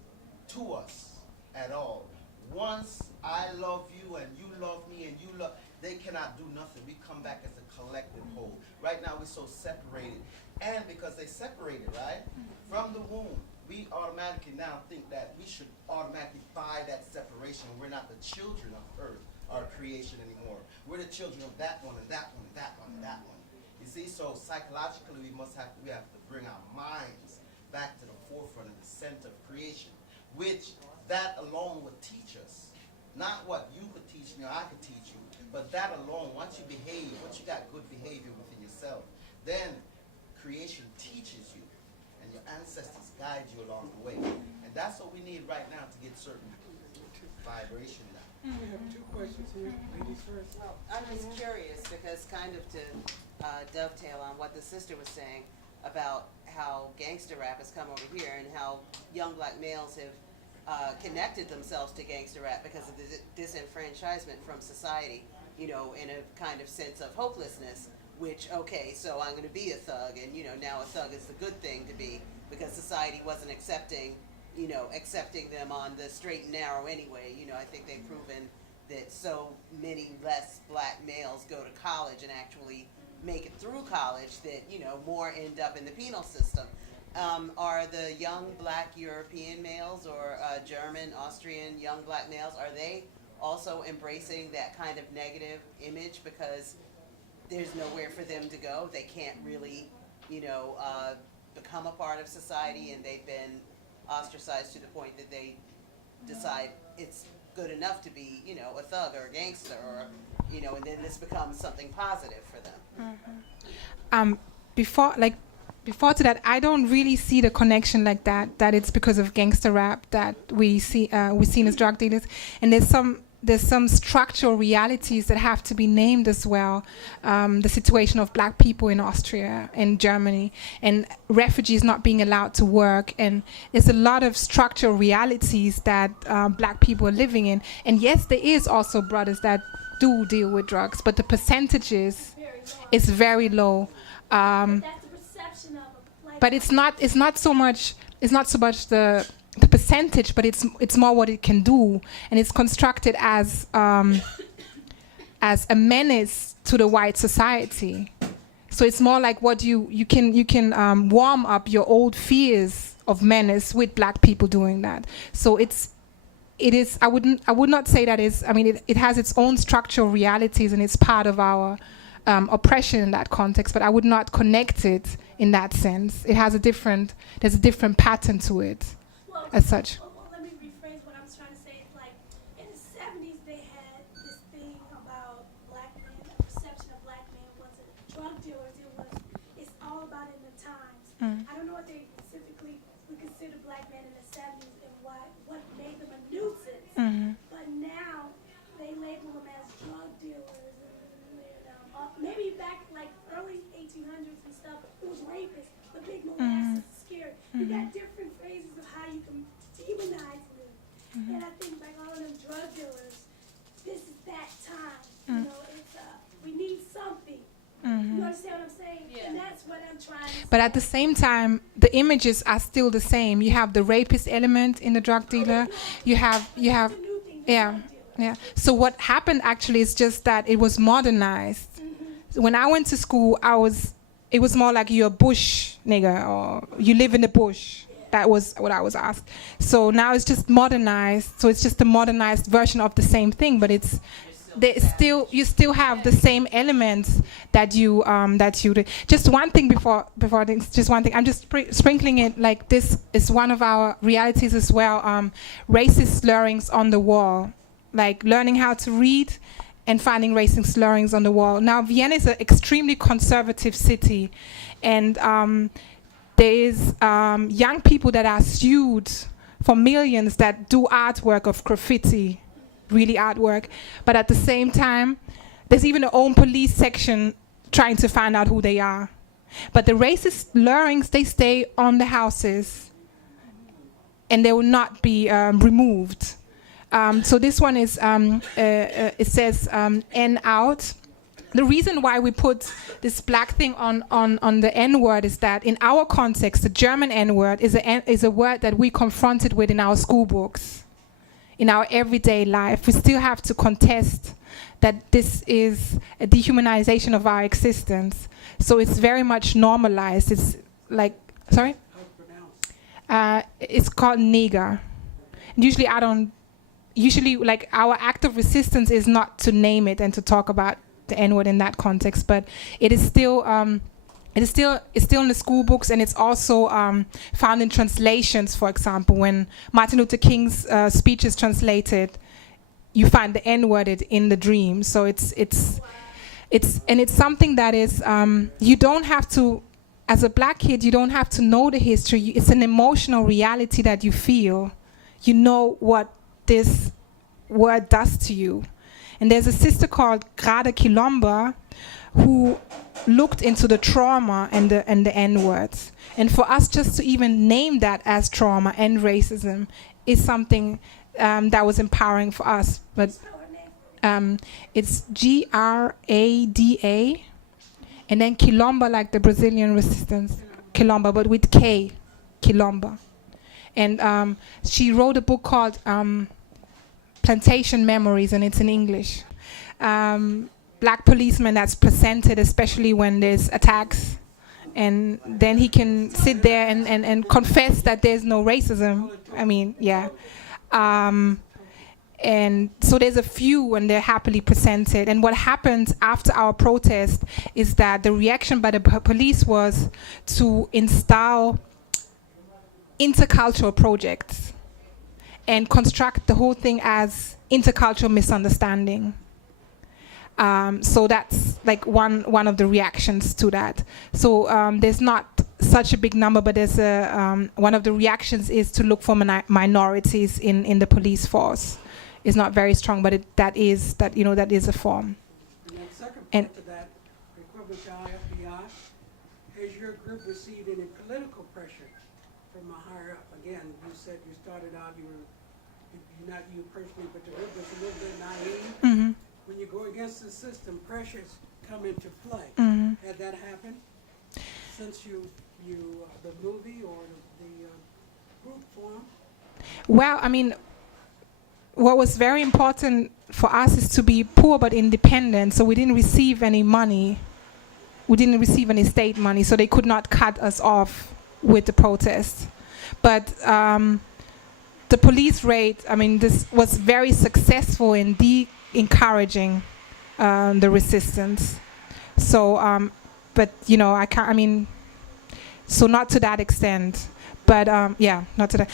to us at all. Once I love you and you love me and you love, they cannot do nothing. We come back as a collective whole. Right now we're so separated. And because they separated, right, from the womb, we automatically now think that we should automatically buy that separation. We're not the children of earth. our creation anymore. We're the children of that one and that one and that one and that one. You see, so psychologically we have to bring our minds back to the forefront of the center of creation, which that alone would teach us. Not what you could teach me or I could teach you, but that alone, once you behave, once you got good behavior within yourself, then creation teaches you, and your ancestors guide you along the way. And that's what we need right now to get certain vibration down. We have two questions here. Ladies first. Well, I'm just curious because kind of to dovetail on what the sister was saying about how gangster rap has come over here and how young black males have connected themselves to gangster rap because of the disenfranchisement from society, you know, in a kind of sense of hopelessness, which, okay, so I'm going to be a thug, and, you know, now a thug is the good thing to be because society wasn't accepting them on the straight and narrow anyway. You know, I think they've proven that so many less black males go to college and actually make it through college that, you know, more end up in the penal system. Are the young black European males or German, Austrian young black males, are they also embracing that kind of negative image because there's nowhere for them to go? They can't really, you know, become a part of society, and they've been ostracized to the point that they decide it's good enough to be, you know, a thug or a gangster, or, you know, and then this becomes something positive for them. Before to that, I don't really see the connection like that. That it's because of gangster rap that we're seen as drug dealers, and there's some structural realities that have to be named as well. The situation of black people in Austria and Germany, and refugees not being allowed to work, and there's a lot of structural realities that black people are living in. And yes, there is also brothers that do deal with drugs, but the percentages is very low. But it's not so much the percentage, but it's more what it can do, and it's constructed as a menace to the white society. So it's more like what you can warm up your old fears of menace with black people doing that. So it is. I would not say that is. I mean, it has its own structural realities, and it's part of our oppression in that context. But I would not connect it in that sense. There's a different pattern to it. As such. Well, let me rephrase what I'm trying to say. It's like in the 70s they had this thing about black men, the perception of black men wasn't drug dealers. It's all about in the times. I don't know what they specifically would consider black men in the 70s and what made them a nuisance. But now they label them as drug dealers and maybe back like early 1800s and stuff. It was rapists, the big molasses, scary. You got different phrases of how you can demonize them. And I think like all of them drug dealers, this is that time. You know, it's we need something. You understand what I'm saying? Yeah. And that's what I'm trying to say. But at the same time, the images are still the same. You have the rapist element in the drug dealer. You have yeah. So what happened actually is just that it was modernized. When I went to school, it was more like you're a bush nigger or you live in the bush. That was what I was asked. So now it's just modernized. So it's just a modernized version of the same thing, but you still have the same elements that you did. Just one thing before things. Just one thing. I'm just sprinkling it like this is one of our realities as well. Racist slurrings on the wall, like learning how to read and finding racist slurrings on the wall. Now, Vienna is an extremely conservative city, and there is young people that are sued for millions that do artwork of graffiti, really artwork. But at the same time, there's even their own police section trying to find out who they are. But the racist slurrings, they stay on the houses, and they will not be removed. So this one is, it says N out. The reason why we put this black thing on the N word is that in our context, the German N word is a word that we confronted with in our school books, in our everyday life. We still have to contest that this is a dehumanization of our existence. So it's very much normalized. It's like, sorry? How to pronounce? It's called nigger. Usually I don't usually, like, our act of resistance is not to name it and to talk about the N-word in that context, but it is still it's still in the school books, and it's also found in translations. For example, when Martin Luther King's speech is translated, you find the N-word in the dream. So it's something that is you don't have to, as a black kid, you don't have to know the history. It's an emotional reality that you feel. You know what this word does to you. And there's a sister called Grada Quilomba who looked into the trauma and the N-words. And for us just to even name that as trauma and racism is something that was empowering for us. But it's Grada, and then Quilomba, like the Brazilian resistance, Quilomba, but with K, Quilomba. And she wrote a book called Plantation Memories, and it's in English. Black policeman that's presented, especially when there's attacks, and then he can sit there and confess that there's no racism. I mean, yeah. And so there's a few, and they're happily presented. And what happened after our protest is that the reaction by the police was to install intercultural projects and construct the whole thing as intercultural misunderstanding. So that's like one of the reactions to that. So there's not such a big number, but there's one of the reactions is to look for minorities in the police force. It's not very strong, but that is a form. And then second part to that, equivalent to FBI, has your group received any political pressure from a higher up? Again, you said you started out, not you personally, but the group was a little bit naive. Mm-hmm. When you go against the system, pressures come into play. Mm-hmm. Had that happened since the movie or the group formed? Well, I mean, what was very important for us is to be poor but independent. So we didn't receive any money. We didn't receive any state money, so they could not cut us off with the protests. But the police raid, I mean, this was very successful in encouraging the resistance. So, but so not to that extent. But not to that.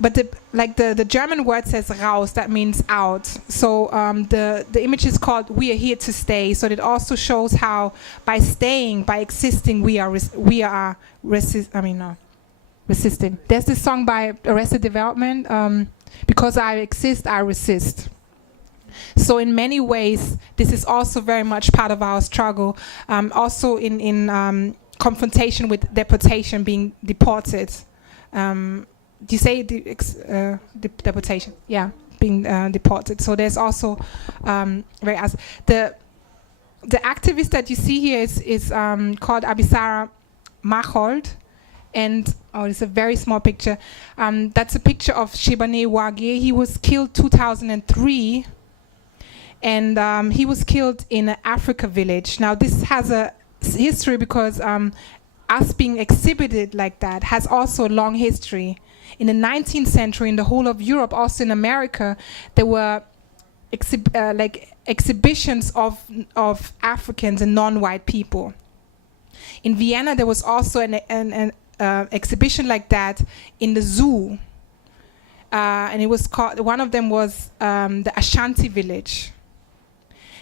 But the German word says raus, that means out. So the image is called "We are here to stay." So it also shows how by existing, we are resisting. There's this song by Arrested Development, "Because I exist, I resist." So in many ways, this is also very much part of our struggle. Also in confrontation with deportation, being deported. Do you say deportation? Yeah, being deported. So there's also the activist that you see here is called Abisara Machold, and it's a very small picture. That's a picture of Shebane Wage. He was killed 2003, and he was killed in an Africa village. Now this has a history because us being exhibited like that has also a long history. In the 19th century, in the whole of Europe, also in America, there were exhibitions of Africans and non-white people. In Vienna, there was also an exhibition like that in the zoo, and it was called. One of them was the Ashanti village,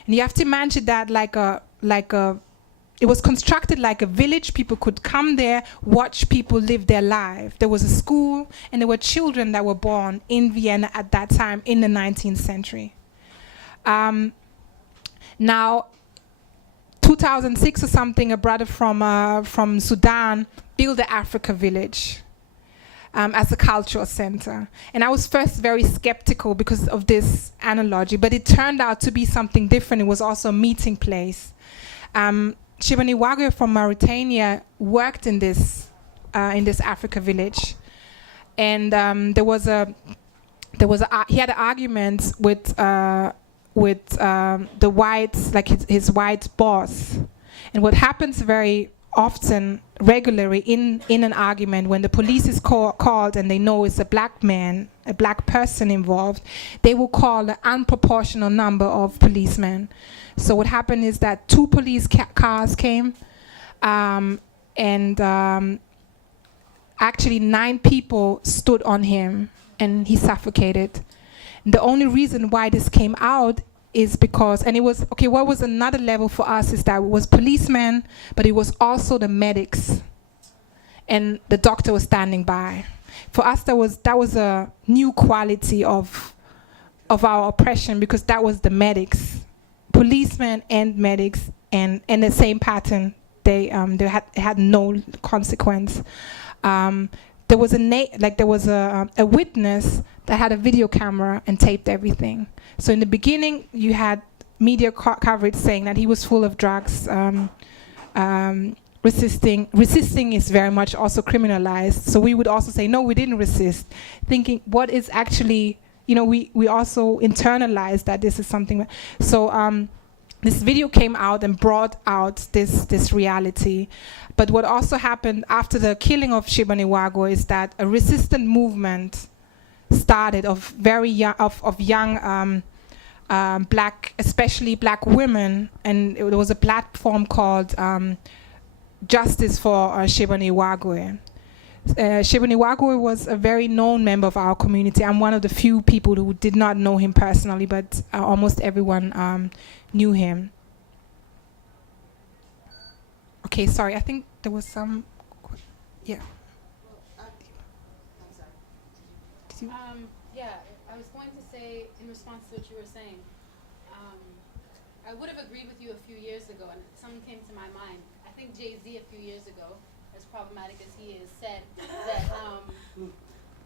and you have to imagine that it was constructed like a village. People could come there, watch people live their life. There was a school, and there were children that were born in Vienna at that time in the 19th century. Now, 2006 or something, a brother from Sudan built the Africa village as a cultural center. And I was first very skeptical because of this analogy, but it turned out to be something different. It was also a meeting place. Shebane Wage from Mauritania worked in this Africa village, and he had an argument with the whites, like his white boss. And what happens very often, regularly, in an argument, when the police is called and they know it's a black man, a black person involved, they will call an unproportional number of policemen. So what happened is that 2 police cars came, and actually 9 people stood on him, and he suffocated. The only reason why this came out is because, and it was, okay, what was another level for us is that it was policemen, but it was also the medics, and the doctor was standing by. For us, that was a new quality of our oppression, because that was the medics, policemen and medics, and the same pattern. They had no consequence. There was a witness that had a video camera and taped everything. So in the beginning, you had media coverage saying that he was full of drugs. Resisting is very much also criminalized. So we would also say, no, we didn't resist, thinking what is actually, we also internalize that this is something. So this video came out and brought out this reality. But what also happened after the killing of Shibaniwago is that a resistant movement started of very young, of young black, especially black women, and there was a platform called Justice for Shibaniwagwe. Shibaniwagwe was a very known member of our community. I'm one of the few people who did not know him personally, but almost everyone knew him. Okay, sorry, I think there was some, yeah. Yeah, I was going to say, in response to what you were saying, I would have agreed with you a few years ago, and something came to my mind. I think Jay-Z a few years ago, as problematic as he is, said that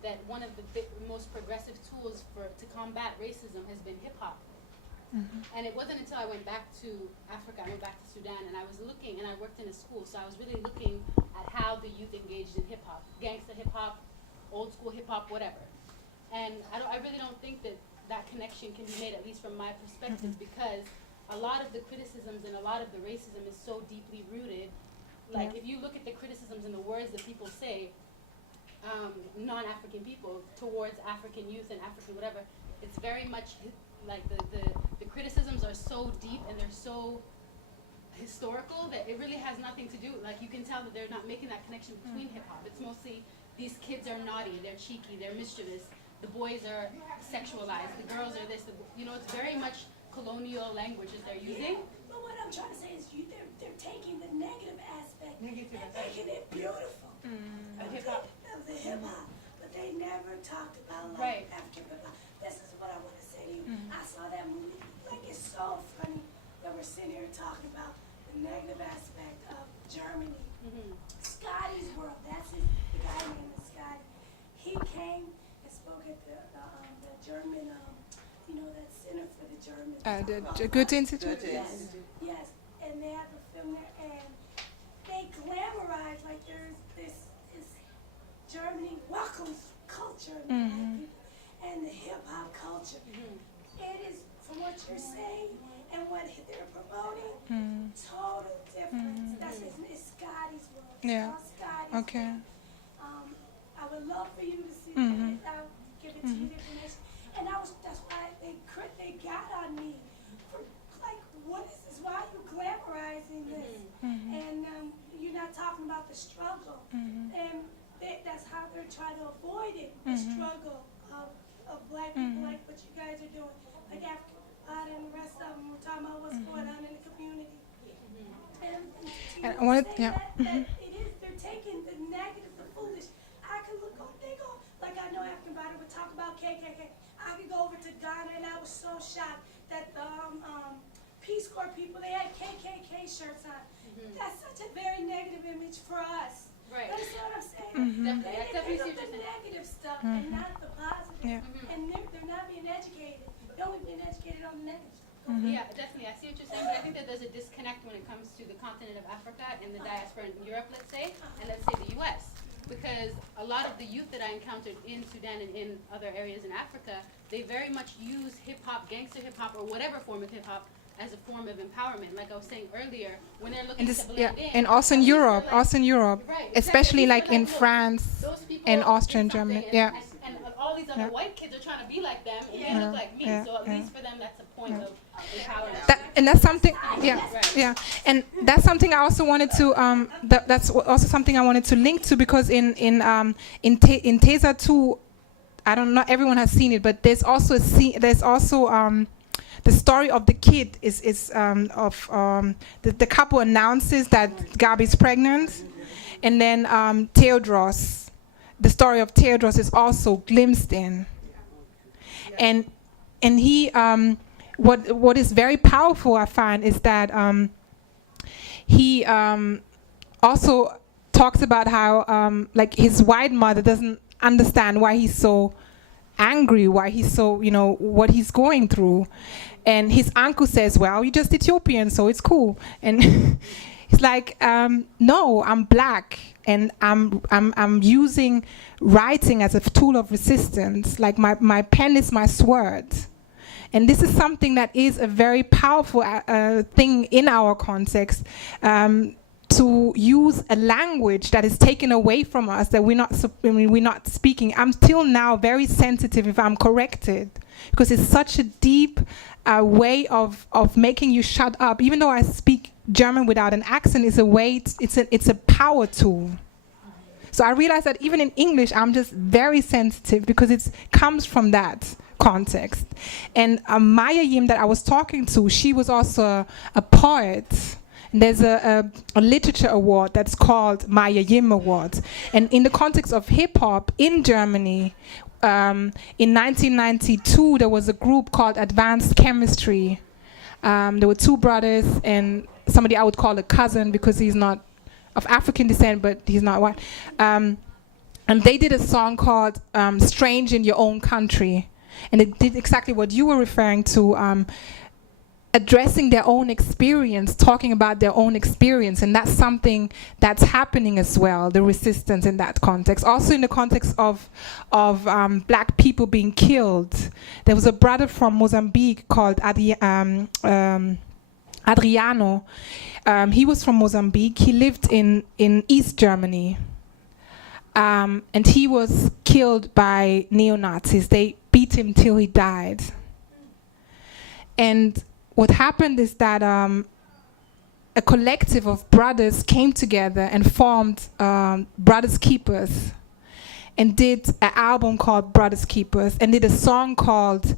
that one of the most progressive tools to combat racism has been hip-hop. And it wasn't until I went back to Africa, I went back to Sudan, and I was looking, and I worked in a school, so I was really looking at how the youth engaged in hip-hop, gangsta hip-hop, old school hip-hop, whatever. And I really don't think that connection can be made, at least from my perspective, because a lot of the criticisms and a lot of the racism is so deeply rooted. Like, if you look at the criticisms and the words that people say, non-African people, towards African youth and African whatever, it's very much like the criticisms are so deep and they're so historical that it really has nothing to do, like you can tell that they're not making that connection between hip-hop. It's mostly these kids are naughty, they're cheeky, they're mischievous, the boys are sexualized, the girls are this, it's very much colonial languages they're using. But what I'm trying to say is they're taking the negative aspect and making it beautiful. Of hip-hop. Of the hip-hop. But they never talked about African hip-hop. This is what I want to say to you. I saw that movie. Like, it's so funny that we're sitting here talking about the negative aspect of Germany. Scotty's World, that's the guy named Scotty. He came and spoke at the German, that Center for the Germans. The Goethe Institute? Yes. And they have a film there, and they glamorize like there's this Germany welcomes culture and the hip-hop culture. It is, from what you're saying and what they're promoting, total difference. That's it's Scotty's World. Yeah. It's Scotty's Okay. World. I would love for you to see it. I'll give it to you the information. And that's why they got on me for, like, what is this? Why are you glamorizing this? And you're not talking about the struggle. And that's how they're trying to avoid it, the struggle of black people, like what you guys are doing. Like Africa and the rest of them, we're talking about what's going on in the community. And I wanted, that it is, they're taking the negative, the foolish. I can look on, like I know African body would talk about KKK. I could go over to Ghana and I was so shocked that the Peace Corps people, they had KKK shirts on. That's such a very negative image for us. Right. You understand what I'm saying? Definitely. They pick up the negative stuff and not the positive. And they're not being educated. They're only being educated on the negative stuff. Yeah, definitely. I see what you're saying, but I think that there's a disconnect when it comes to the continent of Africa and the diaspora in Europe, let's say, and let's say the U.S. Because a lot of the youth that I encountered in Sudan and in other areas in Africa, they very much use hip-hop, gangster hip-hop, or whatever form of hip-hop as a form of empowerment. Like I was saying earlier, when they're looking to Yeah, blend in. and also in Europe, Right, especially exactly. like in Look, France those people and did Austrian something Germany. and, Yeah. and all these other Yeah. white kids are trying to be like them, and they Yeah. look like me. Yeah. So at Yeah. least for them, that's a point of empowerment. And that's something, yeah, Right. yeah, and that's something I also wanted to. That's also something I wanted to link to, because in Tesa 2, I don't know, everyone has seen it, but there's also the story of the kid the couple announces that Gabi's pregnant, and then Theodros, the story of Theodros is also glimpsed in, and he what is very powerful, I find, is that he also talks about how like his white mother doesn't understand why he's so angry, why he's so, what he's going through. And his uncle says, well, you're just Ethiopian, so it's cool. And he's like, no, I'm black, and I'm using writing as a tool of resistance. Like my pen is my sword. And this is something that is a very powerful thing in our context, to use a language that is taken away from us, that we're not speaking. I'm still now very sensitive if I'm corrected, because it's such a deep way of making you shut up. Even though I speak German without an accent, is a way. It's a power tool. So I realize that even in English, I'm just very sensitive because it comes from that context. And Maya Yim that I was talking to, she was also a poet. And there's a literature award that's called Maya Yim Award. And in the context of hip hop in Germany, in 1992, there was a group called Advanced Chemistry. There were two brothers and somebody I would call a cousin, because he's not of African descent, but he's not white. And they did a song called Strange in Your Own Country. And it did exactly what you were referring to, addressing their own experience, talking about their own experience. And that's something that's happening as well, the resistance in that context. Also in the context of black people being killed. There was a brother from Mozambique called Adriano. He was from Mozambique. He lived in East Germany. And he was killed by neo-Nazis. They beat him till he died. And what happened is that a collective of brothers came together and formed Brothers Keepers, and did an album called Brothers Keepers, and did a song called,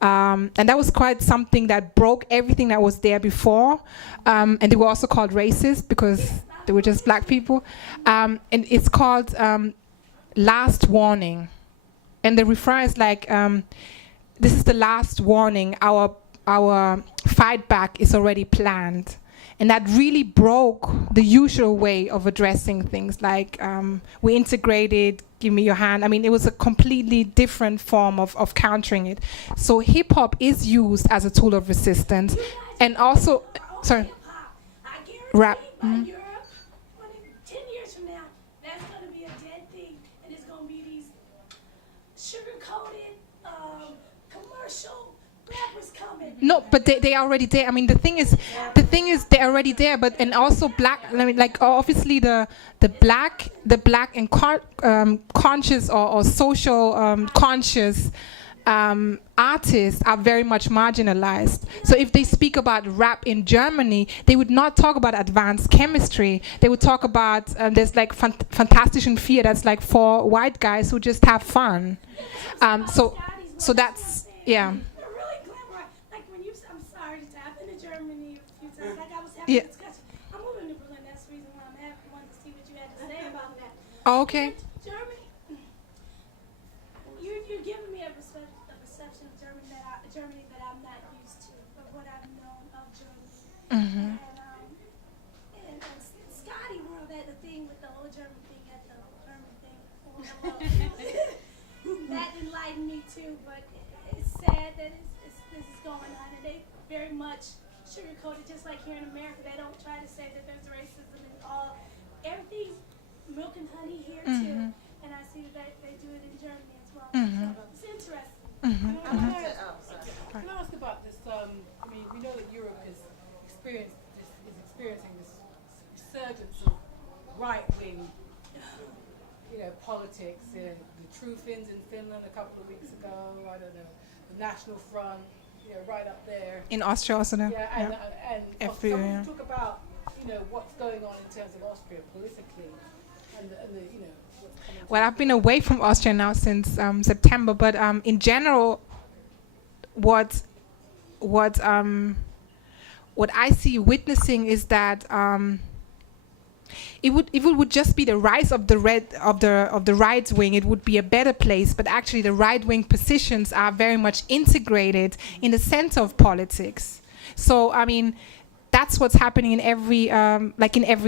and that was quite something that broke everything that was there before. And they were also called racist because they were just black people. And it's called Last Warning. And the refrain is like, this is the last warning, our fight back is already planned. And that really broke the usual way of addressing things, like we integrated, give me your hand. I mean, it was a completely different form of countering it. So hip hop is used as a tool of resistance. And also, sorry, rap. Mm-hmm. Europe, 10 years from now, that's going to be a dead thing, and it's going to be these sugar-coated commercial rappers coming. No, but they are already there. I mean, the thing is they're already there. But and also black. I mean, like obviously the black and conscious or social conscious artists are very much marginalized. So if they speak about rap in Germany, they would not talk about advanced chemistry. They would talk about there's like Fantastischen Vier, that's like 4 white guys who just have fun. So that's yeah. They're really glamorous. Like when you, I'm sorry, I've been to Germany a few times. Like I was having a discussion. I'm moving to Berlin. That's the reason why I'm happy. I wanted to see what you had to say about that. Oh, okay. Germany, you're giving me a perception of Germany that I'm not used to, of what I've known of Germany. Mm-hmm. And Scotty World had the thing with the whole German thing, at the German thing. That enlightened me too, but it's sad that this is going on, and they very much sugarcoat it, just like here in America. They don't try to say that there's racism and all. Everything's milk and honey here too, and I see that they do it in Germany as well. So it's interesting. Can I ask about this? I mean, we know that you're a politics. The True Finns in Finland a couple of weeks ago. I don't know, the National Front, right up there. In Austria also, no? Yeah, and Everywhere, someone yeah. talk about what's going on in terms of Austria politically, and the what's coming. Well, I've been away from Austria now since September, but in general, what I see witnessing is that if it would just be the rise of the right wing, it would be a better place. But actually, the right wing positions are very much integrated in the center of politics. So I mean, that's what's happening in every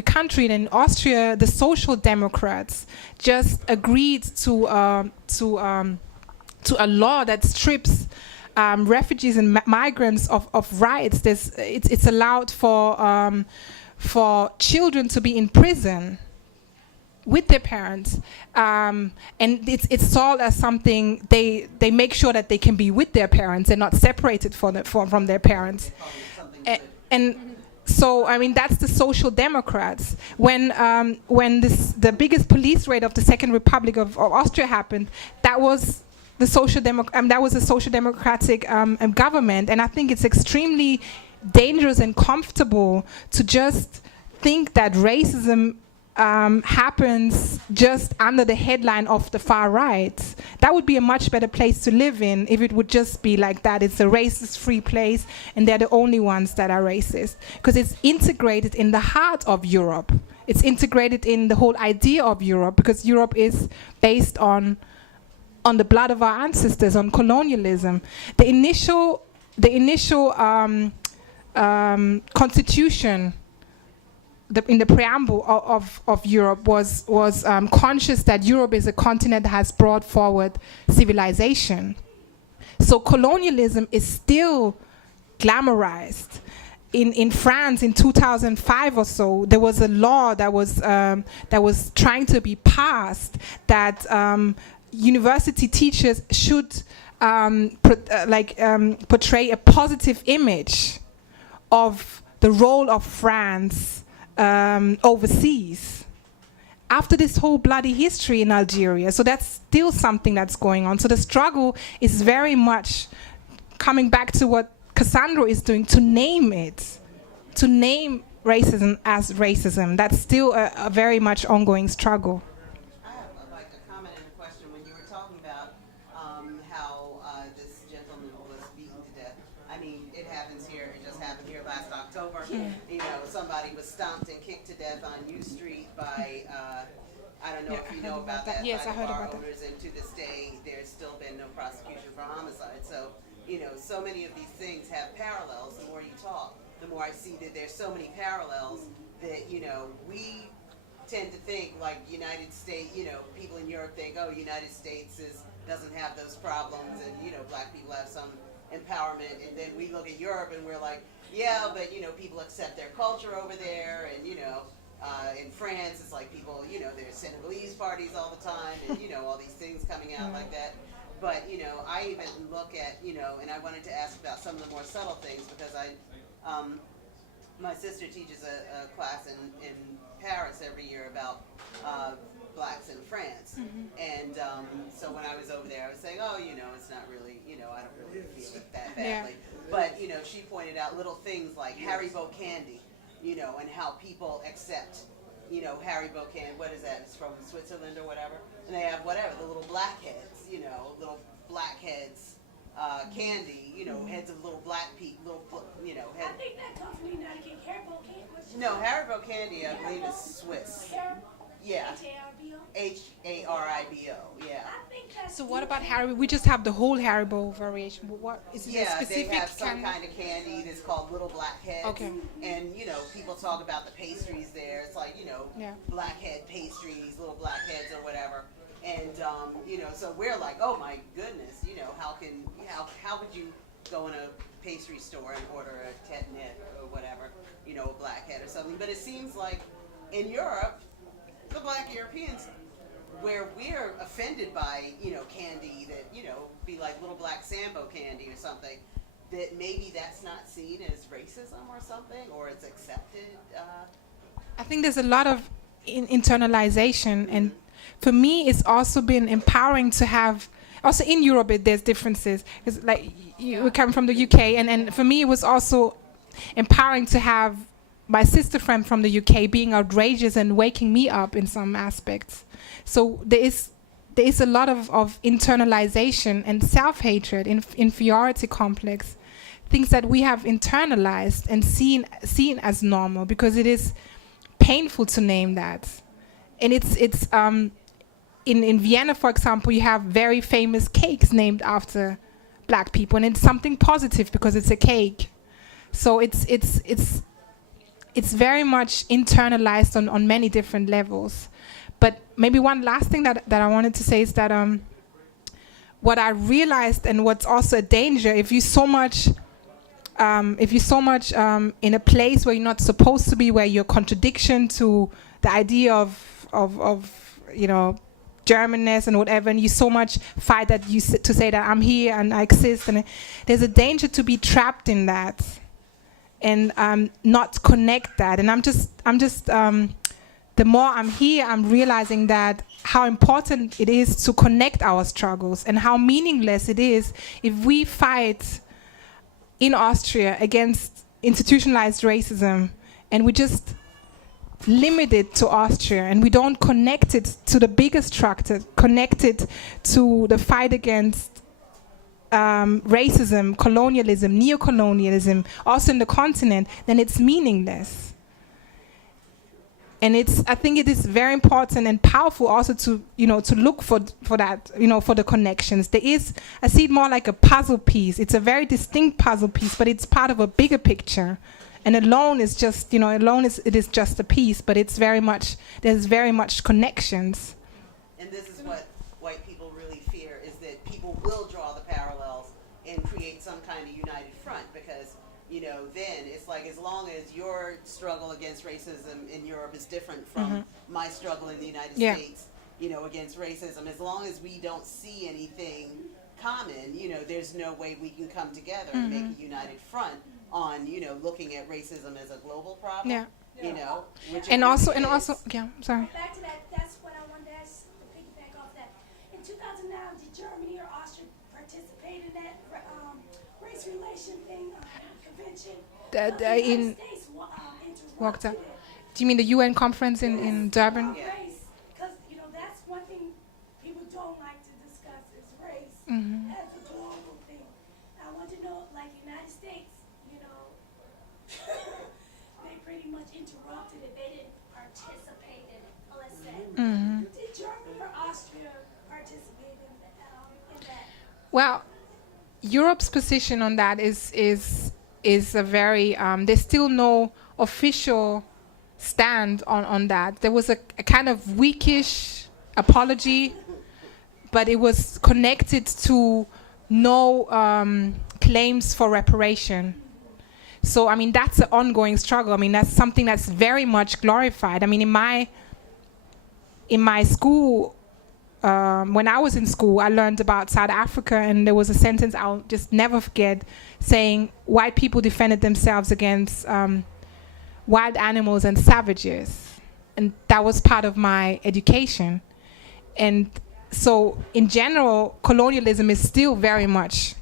country. And in Austria, the Social Democrats just agreed to a law that strips refugees and migrants of rights. It's allowed for children to be in prison with their parents, and it's sold as something they make sure that they can be with their parents and not separated from their parents. And so, I mean, that's the Social Democrats. When the biggest police raid of the Second Republic of Austria happened, that was the Social Democratic government, and I think it's extremely dangerous and comfortable to just think that racism happens just under the headline of the far right. That would be a much better place to live in if it would just be like that. It's a racist-free place, and they're the only ones that are racist, because it's integrated in the heart of Europe. It's integrated in the whole idea of Europe, because Europe is based on the blood of our ancestors, on colonialism. The initial constitution in the preamble of Europe was conscious that Europe is a continent that has brought forward civilization. So colonialism is still glamorized. In France in 2005 or so, there was a law that was trying to be passed that university teachers should portray a positive image of the role of France overseas after this whole bloody history in Algeria. So that's still something that's going on. So the struggle is very much coming back to what Cassandra is doing, to name it, to name racism as racism. That's still a very much ongoing struggle. I have a comment and a question. When you were talking about how this gentleman was beaten to death, I mean, it happens here. It just happened here last October. Somebody was stomped and kicked to death on U Street by, I don't know if you know about that. Yes, I heard about that. Owners, and to this day, there's still been no prosecution for homicide. So, so many of these things have parallels. The more you talk, the more I see that there's so many parallels that, we tend to think like United States, people in Europe think, oh, United States doesn't have those problems, and, black people have some empowerment, and then we look at Europe and we're like, yeah, but people accept their culture over there, and in France it's like people, there's Senegalese parties all the time, and all these things coming out like that. But I even look at and I wanted to ask about some of the more subtle things, because my sister teaches a class in Paris every year about blacks in France, and so when I was over there, I was saying, oh, it's not really, I don't really feel it that badly. But she pointed out little things like Haribo candy, and how people accept, Haribo candy. What is that? It's from Switzerland or whatever, and they have whatever, the little blackheads, little blackheads. Candy, heads of little black people, head. I think that comes from the United Kingdom. Haribo candy. No, Haribo candy, I believe, is Swiss. Yeah. Haribo. Yeah. I think that's. So what about Haribo? We just have the whole Haribo variation. What is it? A specific they have some kind of candy that's called little blackheads. Okay. And people talk about the pastries there. It's like blackhead pastries, little blackheads or whatever. And so we're like, oh my goodness, how would you go in a pastry store and order a tetnet or whatever, a blackhead or something? But it seems like in Europe, the black Europeans, where we're offended by candy that be like little black Sambo candy or something, that maybe that's not seen as racism or something, or it's accepted. I think there's a lot of internalization, and for me, it's also been empowering to have. Also in Europe, there's differences. It's like you come from the UK, and for me, it was also empowering to have my sister friend from the UK being outrageous and waking me up in some aspects. So there is a lot of internalization and self-hatred, inferiority complex, things that we have internalized and seen as normal, because it is painful to name that. And it's in Vienna, for example, you have very famous cakes named after black people, and it's something positive because it's a cake. So it's very much internalized on many different levels. But maybe one last thing that I wanted to say is that what I realized, and what's also a danger, if you're so much in a place where you're not supposed to be, where you're contradiction to the idea of Germanness and whatever, and you so much fight that to say that I'm here and I exist, and there's a danger to be trapped in that and not connect that. And I'm just the more I'm here, I'm realizing that how important it is to connect our struggles, and how meaningless it is if we fight in Austria against institutionalized racism and we just limit it to Austria, and we don't connect it to the bigger structure, connect it to the fight against racism, colonialism, neo-colonialism, also in the continent, then it's meaningless. And I think it is very important and powerful also to look for that, for the connections. I see it more like a puzzle piece. It's a very distinct puzzle piece, but it's part of a bigger picture. And alone is just, it is just a piece, but there's very much connections. And this is what white people really fear, is that people will draw the parallels and create some kind of united front, because then it's like, as long as your struggle against racism in Europe is different from my struggle in the United States, against racism, as long as we don't see anything common, there's no way we can come together and make a united front on, looking at racism as a global problem. Yeah. Which And also, sorry. Back to that, that's what I wanted to ask, to piggyback off that. In 2009, did Germany or Austria participate in that race relation thing, convention? In walked up. Do you mean the UN conference in Durban? Because that's one thing people don't like to discuss, is race as a global thing. I want to know, like United States, they pretty much interrupted it. They didn't participate in it, let's say. Did Germany or Austria participate in that? Well, Europe's position on that is a very there's still no official stand on that. There was a kind of weakish apology, but it was connected to no claims for reparation. So that's an ongoing struggle. That's something that's very much glorified. In my school, when I was in school, I learned about South Africa, and there was a sentence I'll just never forget, saying white people defended themselves against wild animals and savages. And that was part of my education. And so in general, colonialism is still very much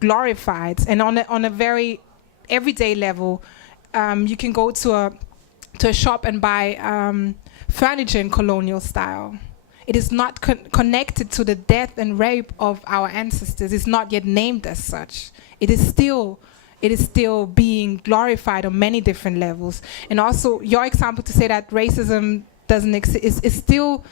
glorified. And on a very everyday level, you can go to a shop and buy furniture in colonial style. It is not connected to the death and rape of our ancestors. It's not yet named as such. It is still being glorified on many different levels. And also, your example to say that racism doesn't exist is still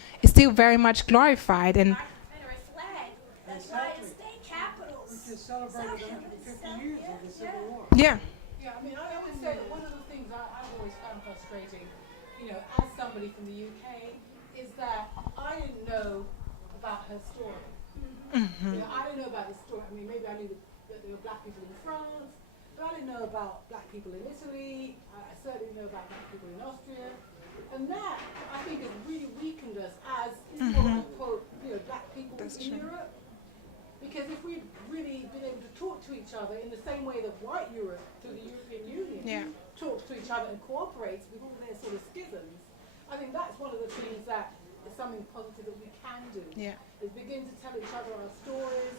very much glorified. And Confederate flag. That's right. In state capitals. We just celebrated 150 years of the Civil War. Yeah. Yeah, I would say that one of the things I've always found frustrating, as somebody from the UK, is that I didn't know about her story. I didn't know about the story. Maybe I knew that there were black people in France, but I didn't know about black people in Italy. I certainly didn't know about black people in Austria. And that, I think, has really weakened us as quote-unquote, black people in Europe. Because if we'd really been able to talk to each other in the same way that white Europe, through the European Union, talks to each other and cooperates with all their sort of schisms, I think that's one of the things that is something positive that we can do. Yeah. Is begin to tell each other our stories,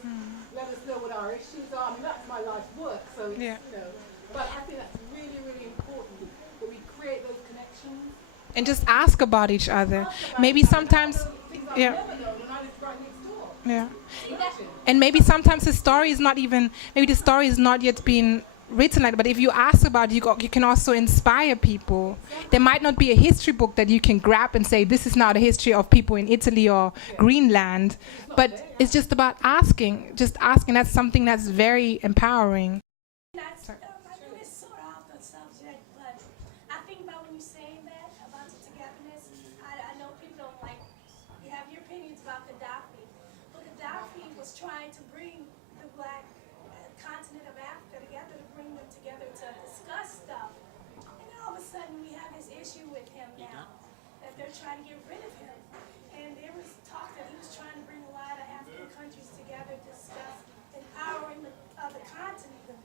let us know what our issues are. I mean, that's my life's work, so it's, Yeah. you know. But I think that's really, really important that we create those connections. And just ask about each other. Maybe sometimes, Things I've yeah. never known when I lived right next door. Yeah. Imagine. And maybe sometimes the story is not even, maybe the story is not yet been written like, but if you ask about it, you can also inspire people. There might not be a history book that you can grab and say, this is now the history of people in Italy or Greenland, but it's just about asking, That's something that's very empowering. That's, I know it's sort of off the subject, but I think about when you're saying that about the togetherness. I know people don't like, you have your opinions about Gaddafi, but Gaddafi was trying to bring the black continent of Africa together, to bring them together to discuss stuff. And then all of a sudden we have this issue with him now, that they're trying to get rid of him. And there was talk that he was trying to bring a lot of African countries together to discuss empowering the continent.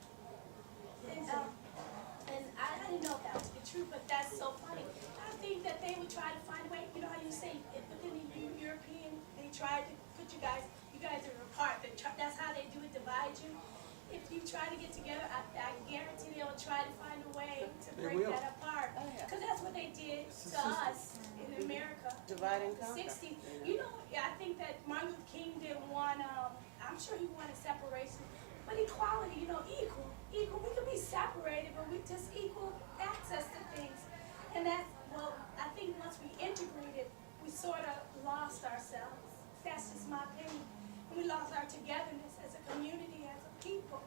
And I didn't know if that was the truth, but that's so funny. I think that they would try to find a way, you know how you say, within the European, they tried to put you guys are apart. That's how they do it, divide you. If you try to get together, I guarantee they'll try to find a way to break that apart. Because that's what they did to us in America. Divide and conquer. 60. You know, I think that Martin Luther King didn't want, I'm sure he wanted separation, but equality, equal. We could be separated, but we just equal access to things. And that's, well, I think once we integrated, we sort of lost ourselves. That's just my opinion. And we lost our togetherness as a community, as a people.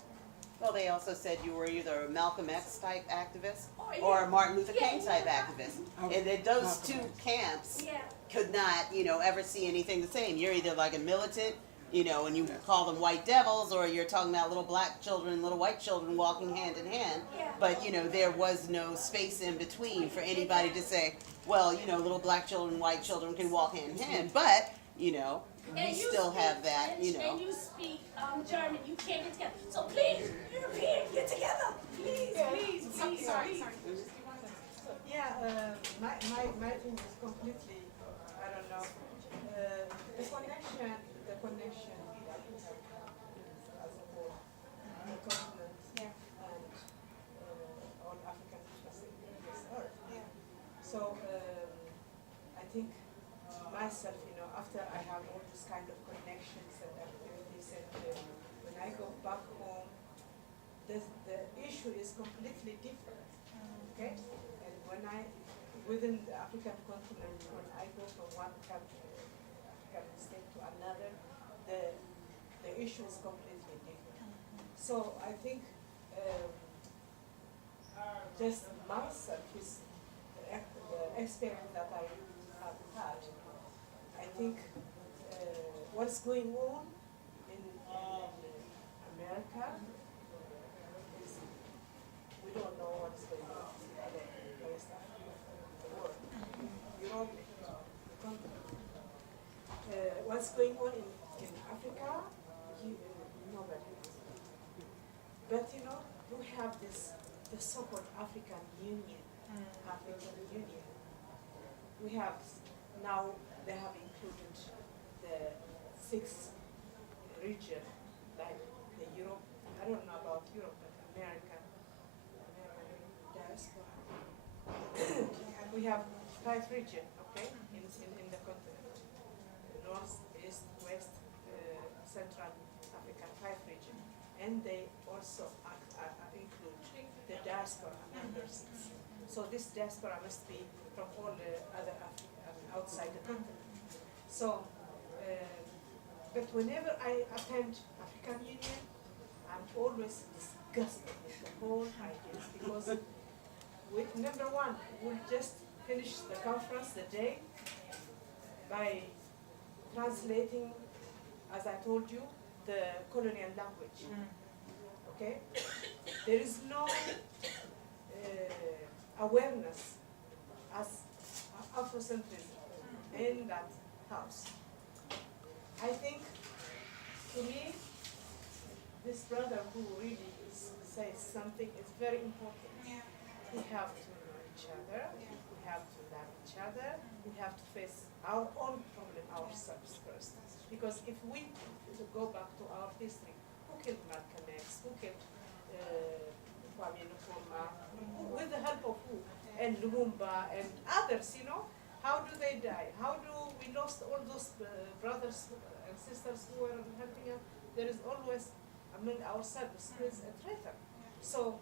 Well, they also said you were either a Malcolm X type activist yeah. or a Martin Luther King Yeah, type activist. And that those two camps Yeah. could not, ever see anything the same. You're either like a militant, and you call them white devils, or you're talking about little black children, little white children walking hand in hand. Yeah. But, there was no space in between for anybody to say, well, little black children, white children can walk hand in hand. But, we still have that, And you speak German, you can't get together. So please, European, get together. Please. Sorry. Yeah, my thing is completely, I don't know, the connection that we have as a whole, the continent and all African countries in this earth. So I think myself, after I have all this kind of connections and activities, and when I go back home, the issue is completely different. Okay? And when within the African continent, when I go from one country, African state to another, the issue is completely different. So I think just myself is the experience that I have had. I think what's going on in America is we don't know what's going on in other places in the world. Europe, the continent. What's going on in Africa, nobody knows. But we have the so-called African Union. African Union. We have now, they have included the 6 region, like the Europe, I don't know about Europe, but American diaspora. We have 5 region, okay, in the continent. North, East, West, Central African, 5 region. And they also include the diaspora members. So this diaspora must be from all the other outside the continent. So, but whenever I attend African Union, I'm always disgusted with the whole ideas, because number one, we'll just finish the conference, the day, by translating, as I told you, the colonial language. Okay? There is no awareness as Afrocentrism in that house. I think, to me, this brother who really says something is very important. We have to know each other, we have to love each other, our own problem ourselves first. Because if we go back to our history, who killed Malcolm X, who killed Kwame Nkrumah, with the help of who? And Lumumba and others, you know? How do they die? How do we lost all those brothers and sisters who were helping us? There is always among ourselves there is a traitor. So,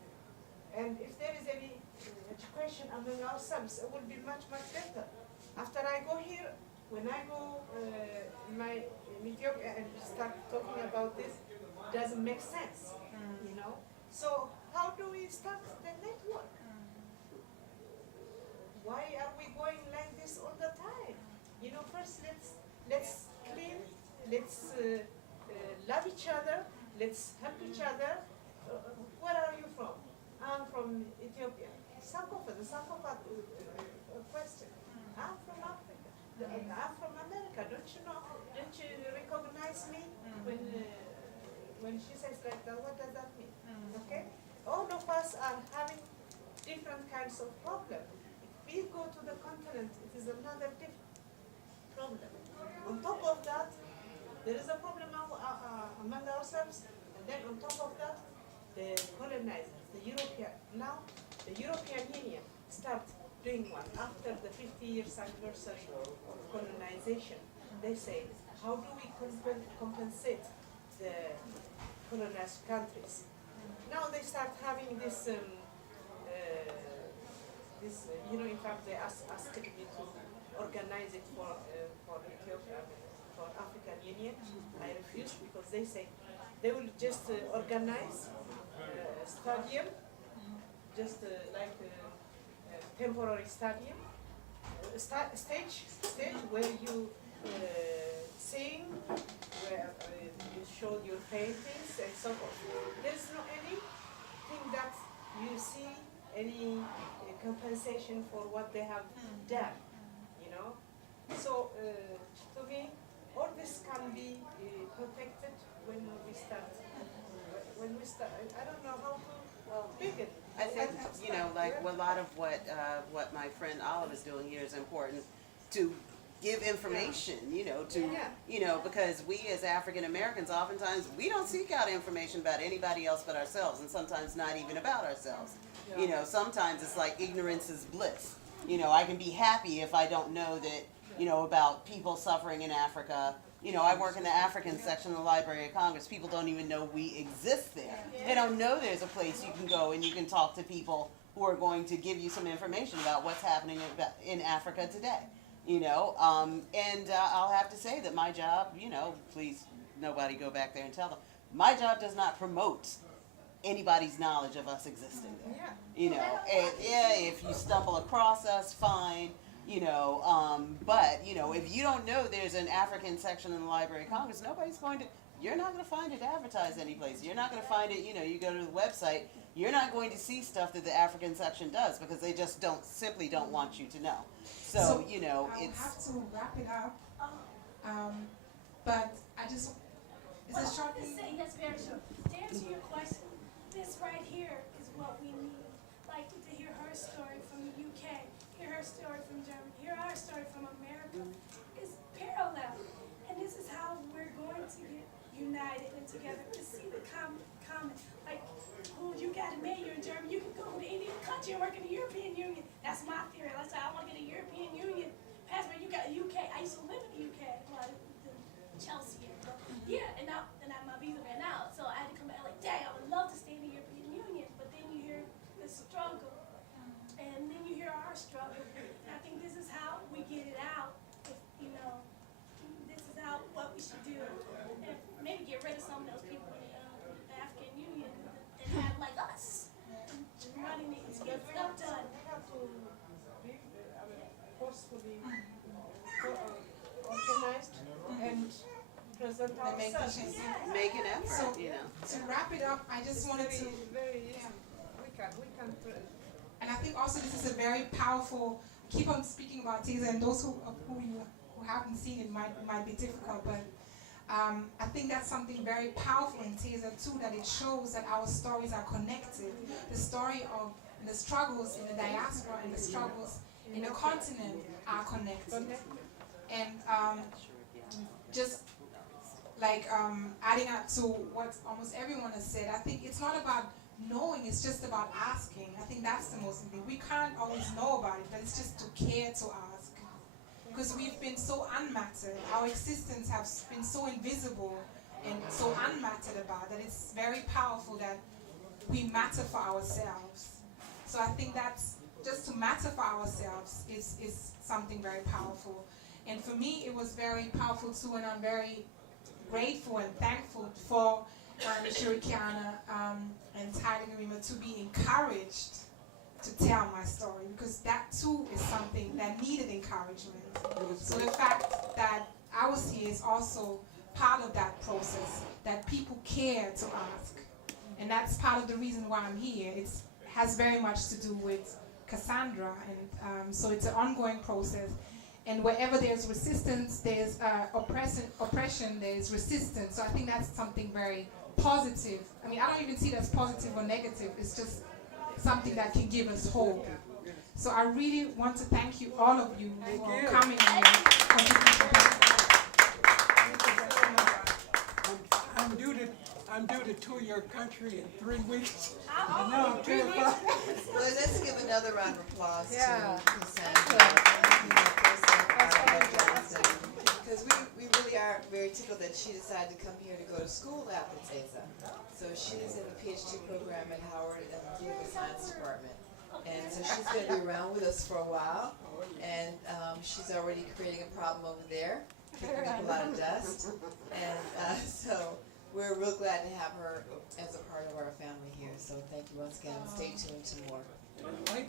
and if there is any education among ourselves, it will be much, much better. After I go here, when I go in Ethiopia and start talking about this, doesn't make sense, you know? So how do we start the network? Why are we going like this all the time? You know, first let's clean, let's love each other, let's help each other. Where are you from? I'm from Ethiopia. Sankofa, the Sankofa question. I'm from Africa. I'm from America. Don't you know? Don't you recognize me when she says like that? What does that mean? Okay. All of us are having different kinds of problems. If we go to the continent, it is another different problem. On top of that, there is a problem among ourselves, and then on top of that, the colonizers, the European. Now, the European Union starts doing one after the 50 years anniversary of colonization. They say, how do we compensate the colonized countries? Now they start having this, you know, in fact, they asked me to organize it for Ethiopia, for African Union. I refused because they say they will just organize a stadium, just like a temporary stadium, stage where you sing, where you show your paintings and so forth. There is no anything that you see any compensation for what they have done, you know. So to me, all this can be protected when we start. I don't know how to begin. I think, you know, like a lot of what my friend Olive is doing here is important to give information, you know, you know, because we as African Americans, oftentimes we don't seek out information about anybody else but ourselves, and sometimes not even about ourselves. You know, sometimes it's like ignorance is bliss. You know, I can be happy if I don't know that, you know, about people suffering in Africa. You know, I work in the African section of the Library of Congress. People don't even know we exist there. They don't know there's a place you can go and you can talk to people who are going to give you some information about what's happening in Africa today. You know, and I'll have to say that my job, you know, please nobody go back there and tell them, my job does not promote anybody's knowledge of us existing there. You know, yeah, if you stumble across us, fine. You know, but, you know, if you don't know there's an African section in the Library of Congress, nobody's going to, you're not going to find it advertised anyplace. You're not going to find it, you know, you go to the website, you're not going to see stuff that the African section does because they just simply don't want you to know. So you know, I have to wrap it up, but I just, it's a short thing. Yes, very short. To answer your question, this right here is what we need. Like to hear her story from the UK, hear her story from Germany, hear our story from America. It's parallel. And this is how we're going to get united and together to see the common. Like, oh, you got a mayor in Germany, you can go to any country and work in the European Union. That's my theory. Let's say I want to get a European Union passport. You got a UK. I used to live in the UK, like Chelsea. Yeah, and my visa ran out, so I had to come back. Like, dang, I would love to stay in the European Union, but then you hear the struggle, and then you hear our struggle. And I think this is how we get it out. If, you know, this is what we should do, and maybe get rid of some of those people in the African Union and have like us running it and get stuff done. We have to be forcefully organized and present ourselves. Make an effort, So, you know. to wrap it up, I just wanted to, We can. and I think also this is a very powerful, keep on speaking about Taser, and those who haven't seen it might be difficult, but I think that's something very powerful in Taser too, that it shows that our stories are connected. The story of the struggles in the diaspora and the struggles in the continent are connected. And just like adding up to what almost everyone has said, I think it's not about knowing, it's just about asking. I think that's the most important. We can't always know about it, but it's just to care to ask. Because we've been so unmattered, our existence has been so invisible and so unmattered about that it's very powerful that we matter for ourselves. So I think that's just to matter for ourselves is something very powerful. And for me, it was very powerful too, and I'm very grateful and thankful for Shirikiana and Tigerima to be encouraged to tell my story, because that too is something that needed encouragement. So the fact that I was here is also part of that process, that people care to ask. And that's part of the reason why I'm here. It has very much to do with Cassandra, and so it's an ongoing process. And wherever there's resistance, there's oppression, there's resistance. So I think that's something very positive. I mean, I don't even see it as positive or negative. It's just something that can give us hope. So I really want to thank you, all of you, for coming and contributing. I'm due to tour your country in 3 weeks. I know I'm terrified. Well, let's give another round of applause to Cassandra. Because we really are very tickled that she decided to come here to go to school after TESA. So she's in the Ph.D. program at Howard in the Political Science Department. And so she's going to be around with us for a while. And she's already creating a problem over there, kicking up a lot of dust. And so we're real glad to have her as a part of our family here. So thank you once again. Stay tuned to more. Right,